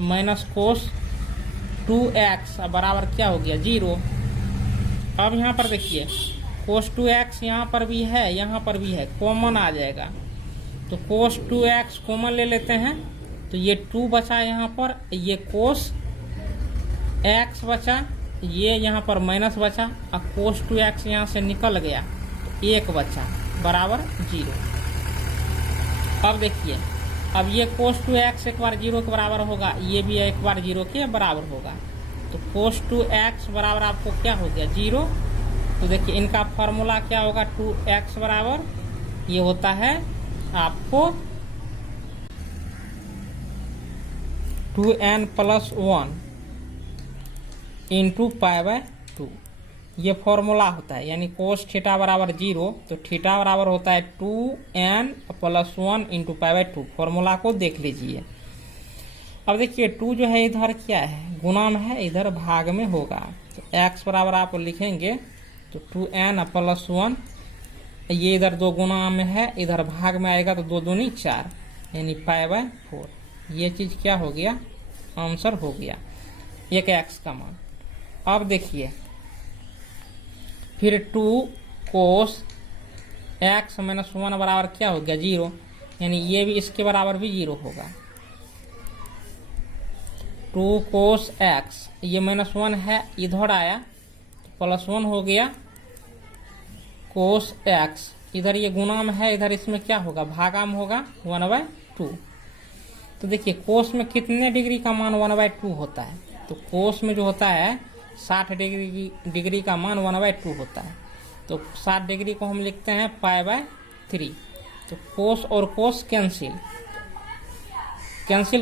माइनस कोस 2x बराबर क्या हो गया 0। अब यहाँ पर देखिए कोस 2x यहाँ पर भी है, यहाँ पर भी है, कॉमन आ जाएगा। तो कोस 2x कॉमन ले लेते हैं, तो ये 2 बचा यहाँ पर, ये कोस x बचा, ये यहाँ पर माइनस बचा, और कोस 2x यहाँ से निकल गया, तो 1 बचा बराबर 0। अब देखिए, अब ये कोस 2x एक बार 0 के बराबर होगा, ये भी एक बार 0 के बराबर होगा। तो कोस 2x बराबर आपको क्या हो गया 0। तो देखिए इनका फॉर्मूला क्या होगा, 2x बराबर ये होता है आपको 2n+1 इंटू π/2, ये फॉर्मूला होता है। यानी कोस थीटा बराबर 0, तो थीटा बराबर होता है 2n+1 इंटू π/2। फॉर्मूला को देख लीजिए। अब देखिए 2 जो है इधर क्या है, गुणा में है, इधर भाग में होगा। तो x बराबर आप लिखेंगे तो 2n+1, ये इधर 2 गुणा में है, इधर भाग में आएगा तो 2 दूनी 4, यानी π/4। ये चीज क्या हो गया, आंसर हो गया एक x का मान। अब देखिए फिर 2 कोस x-1 बराबर क्या हो गया 0, यानी ये भी इसके बराबर भी 0 होगा। 2 कोस x, ये -1 है, इधर आया तो +1 हो गया कोस x, इधर ये गुणा में है, इधर इसमें क्या होगा भागा में होगा 1/2। तो देखिए कोस में कितने डिग्री का मान 1/2 होता है, तो कोस में जो होता है 60 डिग्री का मान 1/2 होता है। तो 60 डिग्री को हम लिखते हैं π/3। तो कोस और कोस कैंसिल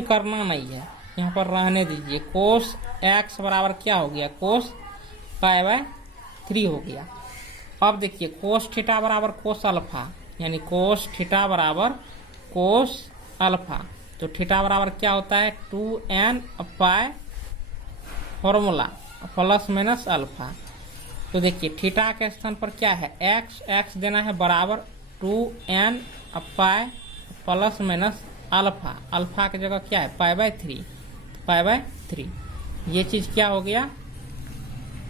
करना नहीं है, यहाँ पर रहने दीजिए। कोस x बराबर क्या हो गया, कोस π/3 हो गया। अब देखिए कोस थीटा बराबर कोस अल्फा, यानी कोस थीटा बराबर कोस अल्फा। तो थीटा बराबर क्या होता है 2n/, फॉर्मूला + अल्फा। तो देखिए थीटा के स्थान पर क्या है x देना है बराबर 2n/, + अल्फा, अल्फा की जगह क्या है π/3। ये चीज क्या हो गया,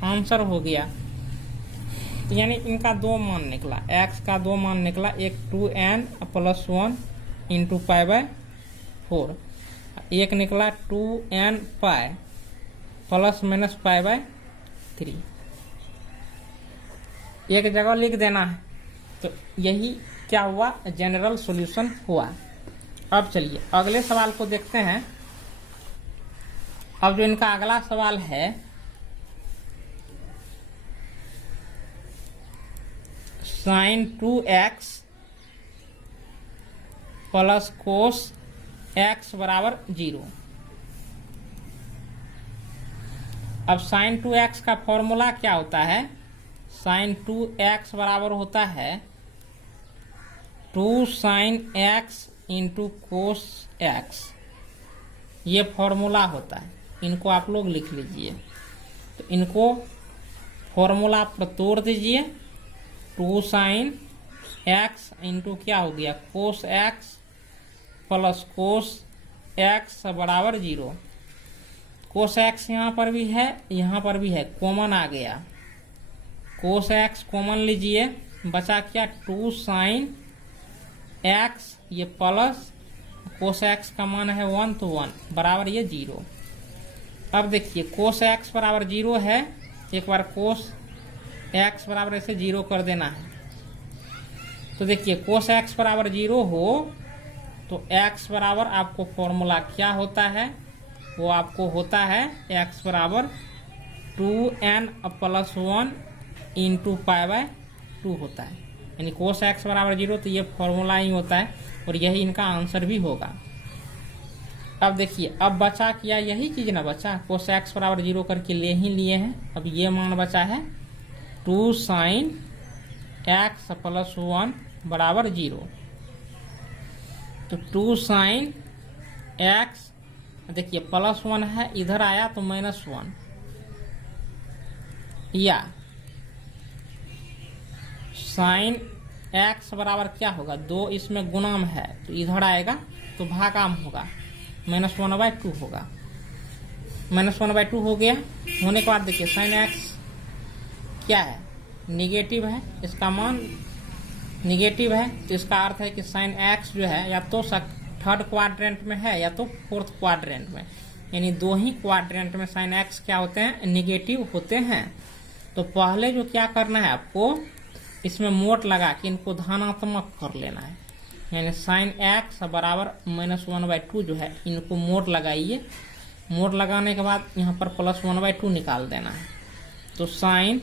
आंसर हो गया। तो यानी इनका 2 मान निकला, x का 2 मान निकला, एक 2n+1 इंटू π/4, एक निकला 2n/, + π/3। एक जगह लिख देना है। तो यही क्या हुआ, जनरल सॉल्यूशन हुआ। अब चलिए अगले सवाल को देखते हैं। अब जो इनका अगला सवाल है, sin 2x + cos x बराबर 0। अब sin 2x का फॉर्मूला क्या होता है, sin 2x बराबर होता है 2 sin x into cos x। ये फॉर्मूला होता है, इनको आप लोग लिख लीजिए। तो इनको फॉर्मूला पर तोड़ दीजिए। 2 sin x इंटू क्या हो गया कोस x प्लस कोस x बराबर 0। कोस x यहाँ पर भी है, यहाँ पर भी है, कॉमन आ गया। कोस x कॉमन लीजिए, बचा क्या 2 sin x, ये प्लस कोस x का मान है 1, तो 1 बराबर ये 0। अब देखिए कोस x बराबर 0 है, एक बार कोस x बराबर ऐसे 0 कर देना है। तो देखिए कोस x बराबर 0 हो तो x बराबर आपको फॉर्मूला क्या होता है, वो आपको होता है x बराबर 2n+1 इंटू π/2 होता है। यानी कोस x बराबर 0, तो ये फॉर्मूला ही होता है और यही इनका आंसर भी होगा। अब देखिए अब बचा क्या, यही चीज ना बचा, कोस x बराबर 0 करके ले ही लिए हैं। अब ये मान बचा है 2 sin x + 1 बराबर 0। तो 2 sin x, देखिए +1 है, इधर आया तो -1, या sin x बराबर क्या होगा 2, इसमें गुणा में है तो इधर आएगा तो भागा में होगा, -1/2 होगा। -1/2 हो गया। होने के बाद देखिए साइन एक्स क्या है, निगेटिव है, इसका मान निगेटिव है, तो इसका अर्थ है कि साइन एक्स जो है या तो थर्ड क्वाड्रेंट में है या तो फोर्थ क्वाड्रेंट में, यानी दो ही क्वाड्रेंट में साइन एक्स क्या होते हैं, निगेटिव होते हैं। तो पहले जो क्या करना है आपको, इसमें मोड लगा के इनको धनात्मक कर लेना है, यानी साइन एक्स बराबर -1/2 जो है, इनको मोड लगाइए। मोड लगाने के बाद यहाँ पर +1/2 निकाल देना है। तो साइन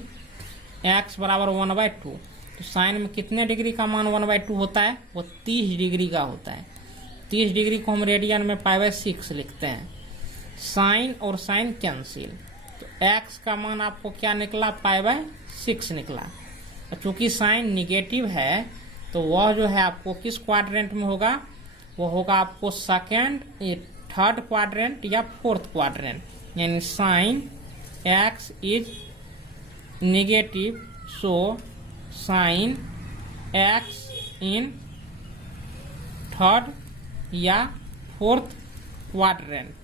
एक्स बराबर 1/2, तो साइन में कितने डिग्री का मान 1/2 होता है, वो 30 डिग्री का होता है। 30 डिग्री को हम रेडियन में π/6 लिखते हैं। साइन और साइन कैंसिल, तो एक्स का मान आपको क्या निकला, π/6 निकला। चूंकि साइन निगेटिव है तो वह जो है आपको किस क्वाड्रेंट में होगा, वो होगा आपको सेकेंड, थर्ड क्वाड्रेंट या फोर्थ क्वाड्रेंट, यानी sine x is negative, so sine x in third या फोर्थ क्वाड्रेंट।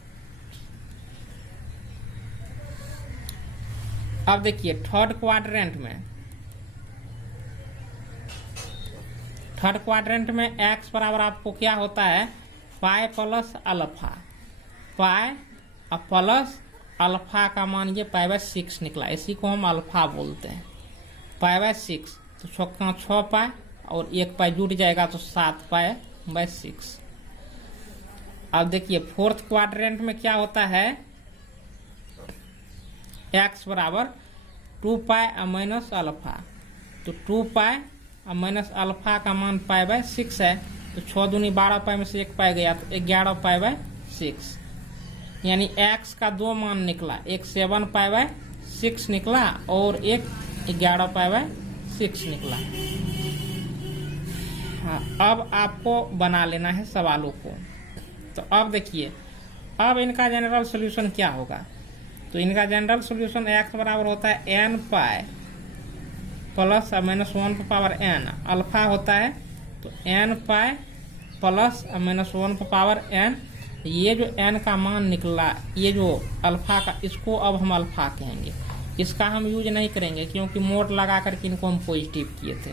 अब देखिए थर्ड क्वाड्रेंट में x बराबर आपको क्या होता है, pi plus alpha, pi plus alpha का मान ये π/6 निकला, इसी को हम अल्फा बोलते हैं, π/6। तो 6 पाई और 1 पाई जुट जाएगा तो 7 π/6। अब देखिए फोर्थ क्वाड्रेंट में क्या होता है, x बराबर 2 पाई माइनस अल्फा, तो 2 पाई माइनस अल्फा का मान π/6 है, तो 6 दूनी 12 पाई में से 1 पाई गया तो 11 π/6, यानी x का दो मान निकला, एक 7 π/6 निकला और एक 11 π/6 निकला। हाँ, अब आपको बना लेना है सवालों को। तो अब देखिए, अब इनका जनरल सॉल्यूशन क्या होगा, तो इनका जनरल सॉल्यूशन x बराबर होता है n pi plus -1/n, alpha होता है तो n पाई प्लस -1/n। ये जो n का मान निकला, ये जो अल्फा का, इसको अब हम अल्फा कहेंगे, इसका हम यूज नहीं करेंगे क्योंकि मोड लगा करके इनको हम पॉजिटिव किए थे,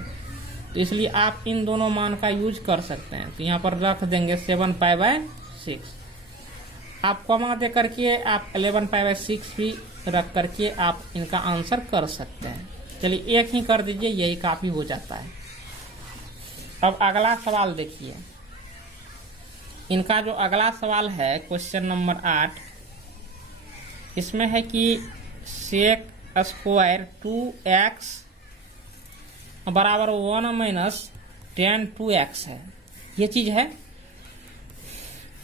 तो इसलिए आप इन दोनों मान का यूज कर सकते हैं। तो यहाँ पर रख देंगे 7 π/6, आप कॉमा दे करके आप 11 π/6 भी रख करके आप इनका आंसर कर सकते हैं। चलिए एक ही कर दीजिए, यही काफी हो जाता है। अब अगला सवाल देखिए, इनका जो अगला सवाल है क्वेश्चन नंबर 8, इसमें है कि सेक स्क्वायर 2x बराबर 1 - tan 2x है, ये चीज है।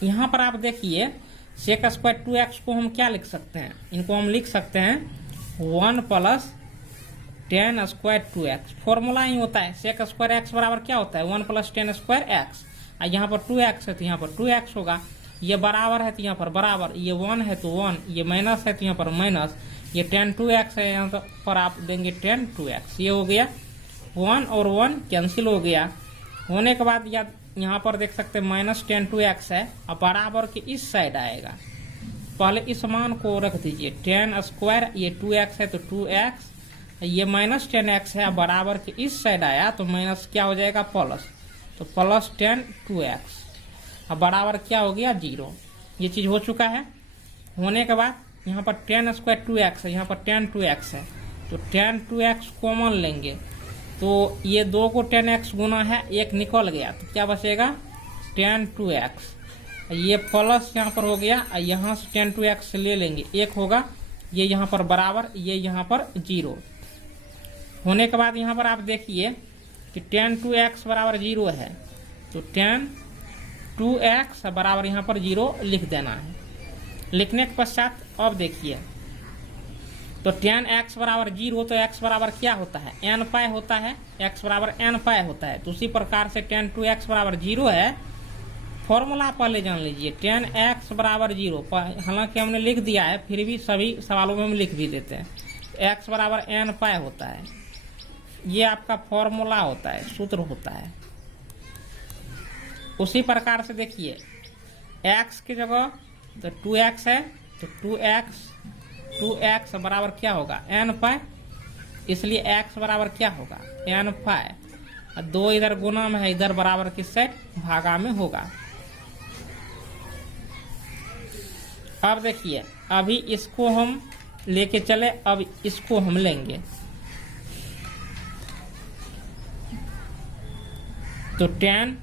यहाँ पर आप देखिए सेक स्क्वायर 2x को हम क्या लिख सकते हैं, इनको हम लिख सकते हैं 1 + tan स्क्वायर 2x। फॉर्मूला ही होता है, सेक स्क्वायर x बराबर क्या होता है, 1 + tan स्क्वायर x। यहाँ पर 2x है तो यहाँ पर 2x होगा, ये बराबर है तो यहाँ पर बराबर, ये 1 है तो 1, ये माइनस है तो यहाँ पर माइनस, ये tan 2x है, यहाँ पर आप देंगे tan 2x। ये हो गया 1 और 1 कैंसिल हो गया। होने के बाद यहाँ पर देख सकते हैं -tan 2x है, अब बराबर के इस साइड आएगा, पहले इस मान को रख दीजिए, tan स्क्वायर, ये 2x है तो 2x, ये -tan x है, बराबर के इस साइड आया तो माइनस क्या हो जाएगा, प्लस, तो प्लस tan 2x, अब बराबर क्या हो गया 0। ये चीज हो चुका है। होने के बाद यहाँ पर tan स्क्वायर 2x है, यहाँ पर tan 2x है, तो tan 2x कॉमन लेंगे, तो ये 2 को tan x गुना है, एक निकल गया तो क्या बचेगा tan 2x, ये प्लस यहाँ पर हो गया, यहाँ से tan 2x ले लेंगे, एक होगा, ये यहाँ पर बराबर, ये यहाँ पर 0। होने के बाद यहाँ पर आप देखिए कि tan 2x बराबर 0 है, तो tan 2x बराबर यहाँ पर 0 लिख देना है। लिखने के पश्चात अब देखिए, तो tan x बराबर 0, तो x बराबर क्या होता है, n पाई होता है, x बराबर n पाई होता है। तो उसी प्रकार से tan 2x बराबर 0 है, फॉर्मूला पहले जान लीजिए, tan x बराबर 0, हालांकि हमने लिख दिया है फिर भी सभी सवालों में हम लिख भी देते हैं, x बराबर n पाई होता है, ये आपका फॉर्मूला होता है, सूत्र होता है। उसी प्रकार से देखिए x की जगह तो 2x है, तो 2x बराबर क्या होगा n पाई, इसलिए x बराबर क्या होगा n पाई। 2 इधर गुना में है, इधर बराबर किस साइड भागा में होगा। अब देखिए अभी इसको हम लेके चले, अब इसको हम लेंगे तो tan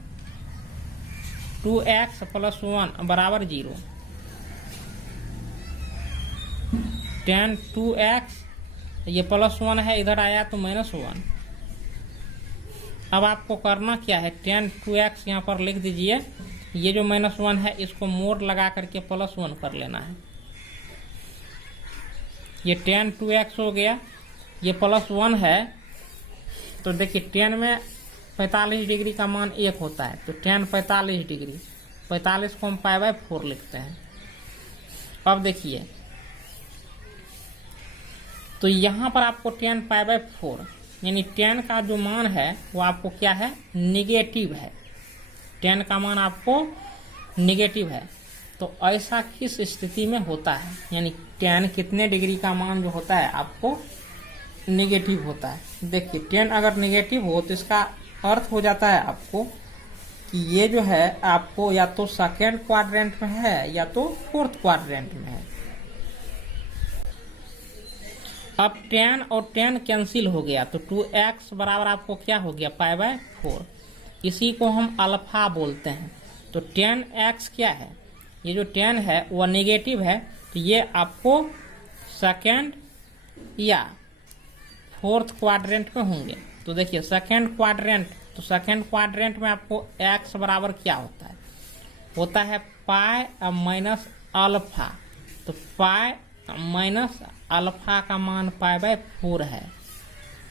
2x + 1 बराबर 0। tan 2x ये +1 है, इधर आया तो -1। अब आपको करना क्या है, tan 2x यहाँ पर लिख दीजिए, ये जो -1 है इसको मोड़ लगा करके +1 कर लेना है। ये tan 2x हो गया, ये +1 है तो देखिए tan में 45 डिग्री का मान 1 होता है, तो tan 45 डिग्री, 45 को हम π/4 लिखते हैं। अब देखिए तो यहाँ पर आपको tan π/4 यानी tan का जो मान है वो आपको क्या है, निगेटिव है। tan का मान आपको निगेटिव है, तो ऐसा किस स्थिति में होता है, यानी tan कितने डिग्री का मान जो होता है आपको निगेटिव होता है। देखिए tan अगर निगेटिव हो तो इसका अर्थ हो जाता है आपको कि ये जो है आपको या तो सेकेंड क्वाड्रेंट में है या तो फोर्थ क्वाड्रेंट में है। अब tan और tan कैंसिल हो गया तो 2x बराबर आपको क्या हो गया π/4, इसी को हम अल्फा बोलते हैं। तो tan x क्या है, ये जो tan है वह नेगेटिव है, तो ये आपको सेकेंड या फोर्थ क्वाड्रेंट में होंगे। तो देखिए सेकेंड क्वाड्रेंट, तो सेकेंड क्वाड्रेंट में आपको x बराबर क्या होता है, होता है π-α। तो π-α का मान π/4 है,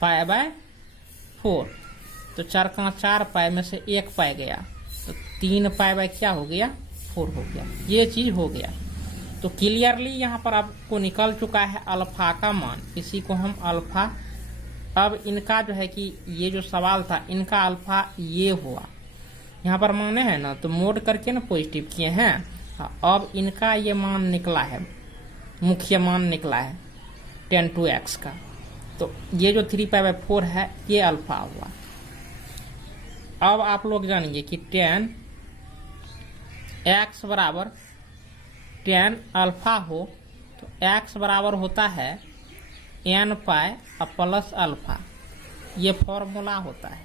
π/4। तो 4 का 4 पाई में से 1 पाई गया, तो 3 पाई क्या हो गया 4 हो गया। ये चीज हो गया। तो क्लियरली यहाँ पर आपको निकल चुका है अल्फा का मान, इसी को हम अल्फा। अब इनका जो है कि ये जो सवाल था इनका अल्फा ये हुआ, यहाँ पर माने है ना, तो मोड करके ना पॉजिटिव किए हैं। अब इनका ये मान निकला है, मुख्य मान निकला है tan 2x का, तो ये जो 3π/4 है ये अल्फा हुआ। अब आप लोग जानिए कि tan x बराबर tan अल्फा हो तो x बराबर होता है n पाई प्लस अल्फा, ये फॉर्मूला होता है।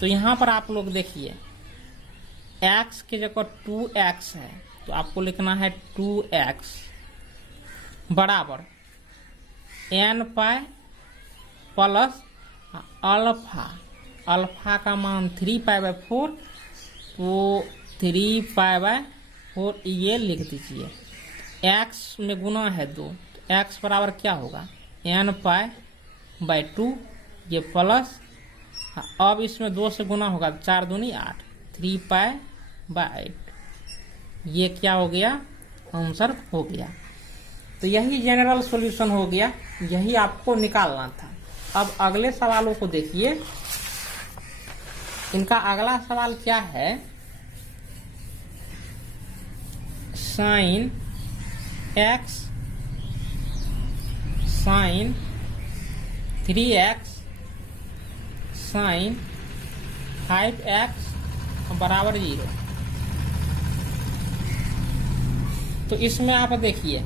तो यहाँ पर आप लोग देखिए x की जगह 2x है, तो आपको लिखना है 2x बराबर n पाई प्लस अल्फा। अल्फा का मान 3π/4, तो 3π/4 ये लिख दीजिए। x में गुना है 2, तो x बराबर क्या होगा n पाई/2, ये प्लस, अब इसमें 2 से गुना होगा, 4 दूनी 8, 3π/8, ये क्या हो गया आंसर हो गया। तो यही जनरल सॉल्यूशन हो गया, यही आपको निकालना था। अब अगले सवालों को देखिए। इनका अगला सवाल क्या है, sign x sign 3x sign 5x बराबर 0। तो इसमें आप देखिए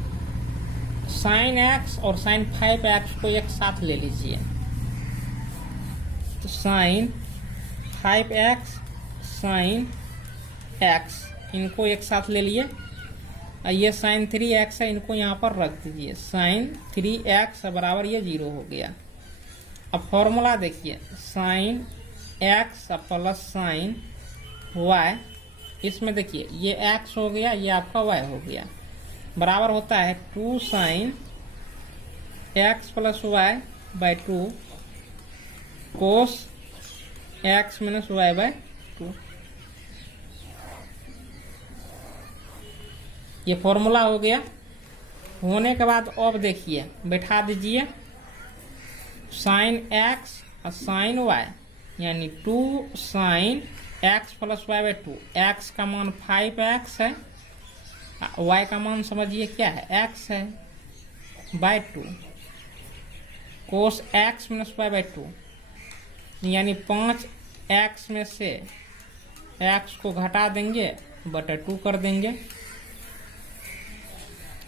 साइन x और साइन 5x को एक साथ ले लीजिए। तो साइन 5x साइन x इनको एक साथ ले लिए, ये साइन 3x है, इनको यहाँ पर रख दीजिए। साइन 3x बराबर ये 0 हो गया। अब फॉर्मूला देखिए, sine x plus sine y, इसमें देखिए ये x हो गया, ये आपका y हो गया, बराबर होता है 2 साइन x प्लस y/2 कोस x माइनस y/2। ये फॉर्मूला हो गया। होने के बाद अब देखिए बैठा दीजिए साइन x और साइन y, यानी 2 sign x plus y/2। x का मान 5x है y का मान समझिए क्या है, x है bye 2 cos x minus y by 2, यानी 5x में से x को घटा देंगे बटा 2 कर देंगे।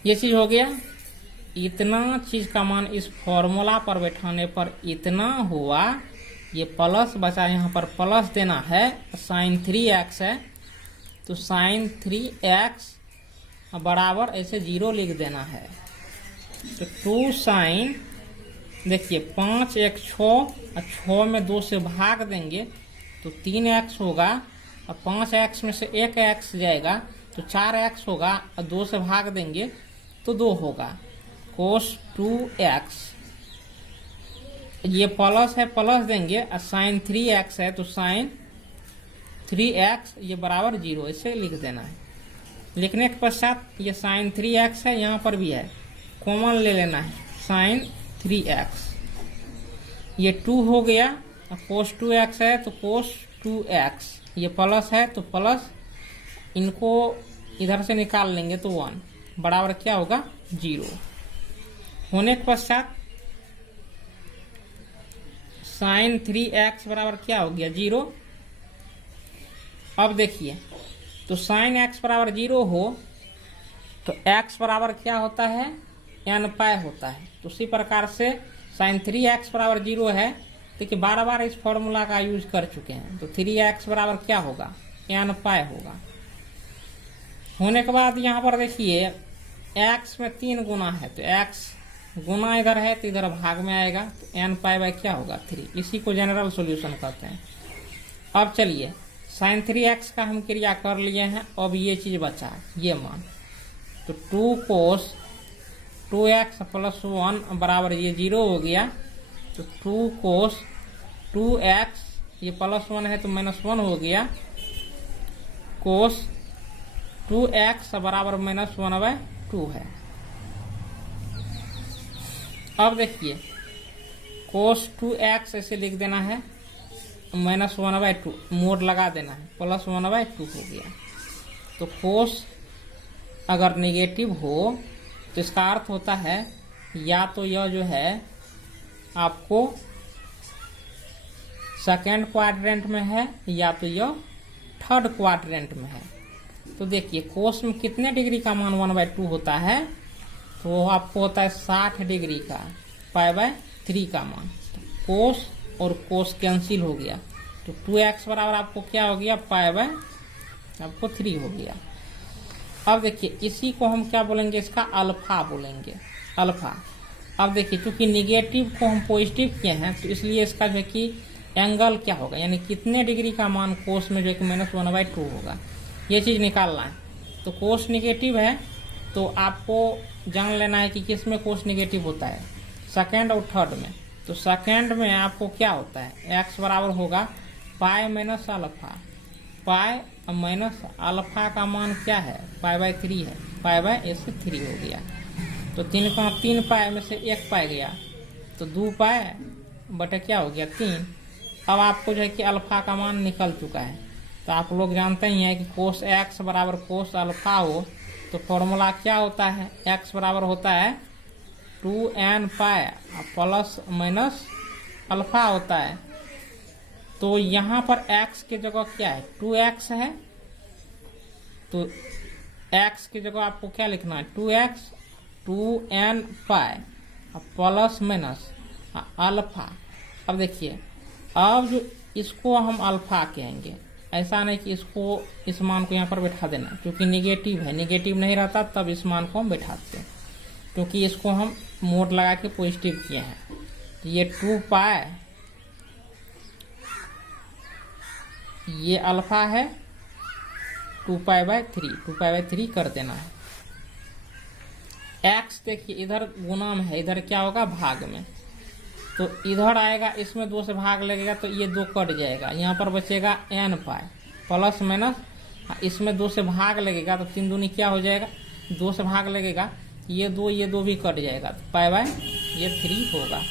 ये चीज हो गया। इतना चीज का मान इस फॉर्मूला पर बैठाने पर इतना हुआ। ये प्लस बचा, यहाँ पर प्लस देना है, साइन 3x है तो साइन 3x बराबर ऐसे 0 लिख देना है। तो 2 साइन, देखिए 5 1 6 और 6 में 2 से भाग देंगे तो 3x होगा और 5x में से 1x जाएगा तो 4x होगा और 2 से भाग देंगे तो 2 होगा कोस 2x। ये प्लस है, प्लस देंगे और साइन 3x है तो साइन 3x ये बराबर 0 इसे लिख देना है। लिखने के पश्चात ये साइन 3x है, यहाँ पर भी है, कॉमन ले लेना है साइन 3x। ये 2 हो गया, कोस 2x है तो कोस 2x, ये प्लस है तो प्लस, इनको इधर से निकाल लेंगे तो 1 बराबर क्या होगा 0। होने के पश्चात साइन 3x बराबर क्या हो गया 0। अब देखिए तो साइन x बराबर 0 हो तो x बराबर क्या होता है n पाई होता है। तो उसी प्रकार से साइन 3x बराबर 0 है, देखिए बार बार इस फॉर्मूला का यूज कर चुके हैं। तो 3x बराबर क्या होगा n पाई होगा। होने के बाद यहाँ पर देखिए x में 3 गुना है तो x गुना इधर है तो इधर भाग में आएगा तो n पाई बाय क्या होगा 3। इसी को जनरल सॉल्यूशन कहते हैं। अब चलिए साइन 3x का हम क्रिया कर लिए हैं, अब ये चीज बचा ये मान, तो 2 कोस 2x प्लस 1 बराबर ये 0 हो गया। तो 2 कोस 2x ये प्लस 1 है तो माइनस 1 हो गया, कोस 2x बराबर माइनस 1 बाय 2 है। अब देखिए कोस 2x ऐसे लिख देना है, माइनस 1 बाय 2 मोड लगा देना है, प्लस 1 बाय 2 हो गया। तो कोस अगर नेगेटिव हो तो इसका अर्थ होता है या तो यह जो है आपको सेकेंड क्वाड्रेंट में है या तो यह थर्ड क्वाड्रेंट में है। तो देखिए कोस में कितने डिग्री का मान 1 बाय 2 होता है, तो आपको होता है 60 डिग्री का पाई बाय 3 का मान। तो कोस और कोस कैंसिल हो गया तो 2x बराबर आपको क्या हो गया पाई बाय आपको 3 हो गया। अब देखिए इसी को हम क्या बोलेंगे, इसका अल्फा बोलेंगे, अल्फा। अब देखिए क्योंकि निगेटिव को हम पॉजिटिव किए हैं तो इसलिए इसका जो है कि एंगल क्या होगा, यानी कितने डिग्री का मान कोस में जो है कि -1 बाय 2 होगा, ये चीज निकालना है। तो कोस निगेटिव है तो आपको जान लेना है कि किस में कोस निगेटिव होता है, सेकेंड और थर्ड में। तो सेकेंड में आपको क्या होता है x बराबर होगा pi minus alpha, pi minus alpha का मान क्या है पाई बाय 3 है, पाई बाय ऐसे 3 हो गया। तो 3 पाई में से 1 पाई गया तो 2 पाई बटे क्या हो गया 3। अब आपको जो है कि अल्फा का मान निकल चुका है। तो आप लोग जानते ही हैं कि कोस x बराबर कोस अल्फा हो तो फॉर्मूला क्या होता है, x बराबर होता है 2n pi plus minus alpha होता है। तो यहाँ पर x की जगह क्या है 2x है, तो x की जगह आपको क्या लिखना है 2x 2n pi plus minus alpha. अब देखिए अब जो इसको हम अल्फा कहेंगे, ऐसा नहीं कि इसको इस मान को यहाँ पर बैठा देना, क्योंकि निगेटिव है, निगेटिव नहीं रहता तब इस मान को हम बैठाते हैं, क्योंकि इसको हम मोड लगा के पॉजिटिव किए हैं। तो ये 2 पाई ये अल्फा है 2 पाई बाय 3 कर देना है। x देखिए इधर गुना में है, इधर क्या होगा भाग में, तो इधर आएगा इसमें 2 से भाग लगेगा तो ये 2 कट जाएगा, यहाँ पर बचेगा n पाई प्लस माइनस, इसमें 2 से भाग लगेगा तो 3 दूनी क्या हो जाएगा 2 से भाग लगेगा, ये 2 भी कट जाएगा तो पाई बाय ये 3 होगा।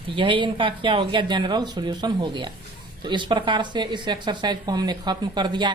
तो यही इनका क्या हो गया जनरल सॉल्यूशन हो गया। तो इस प्रकार से इस एक्सरसाइज को हमने खत्म कर दिया।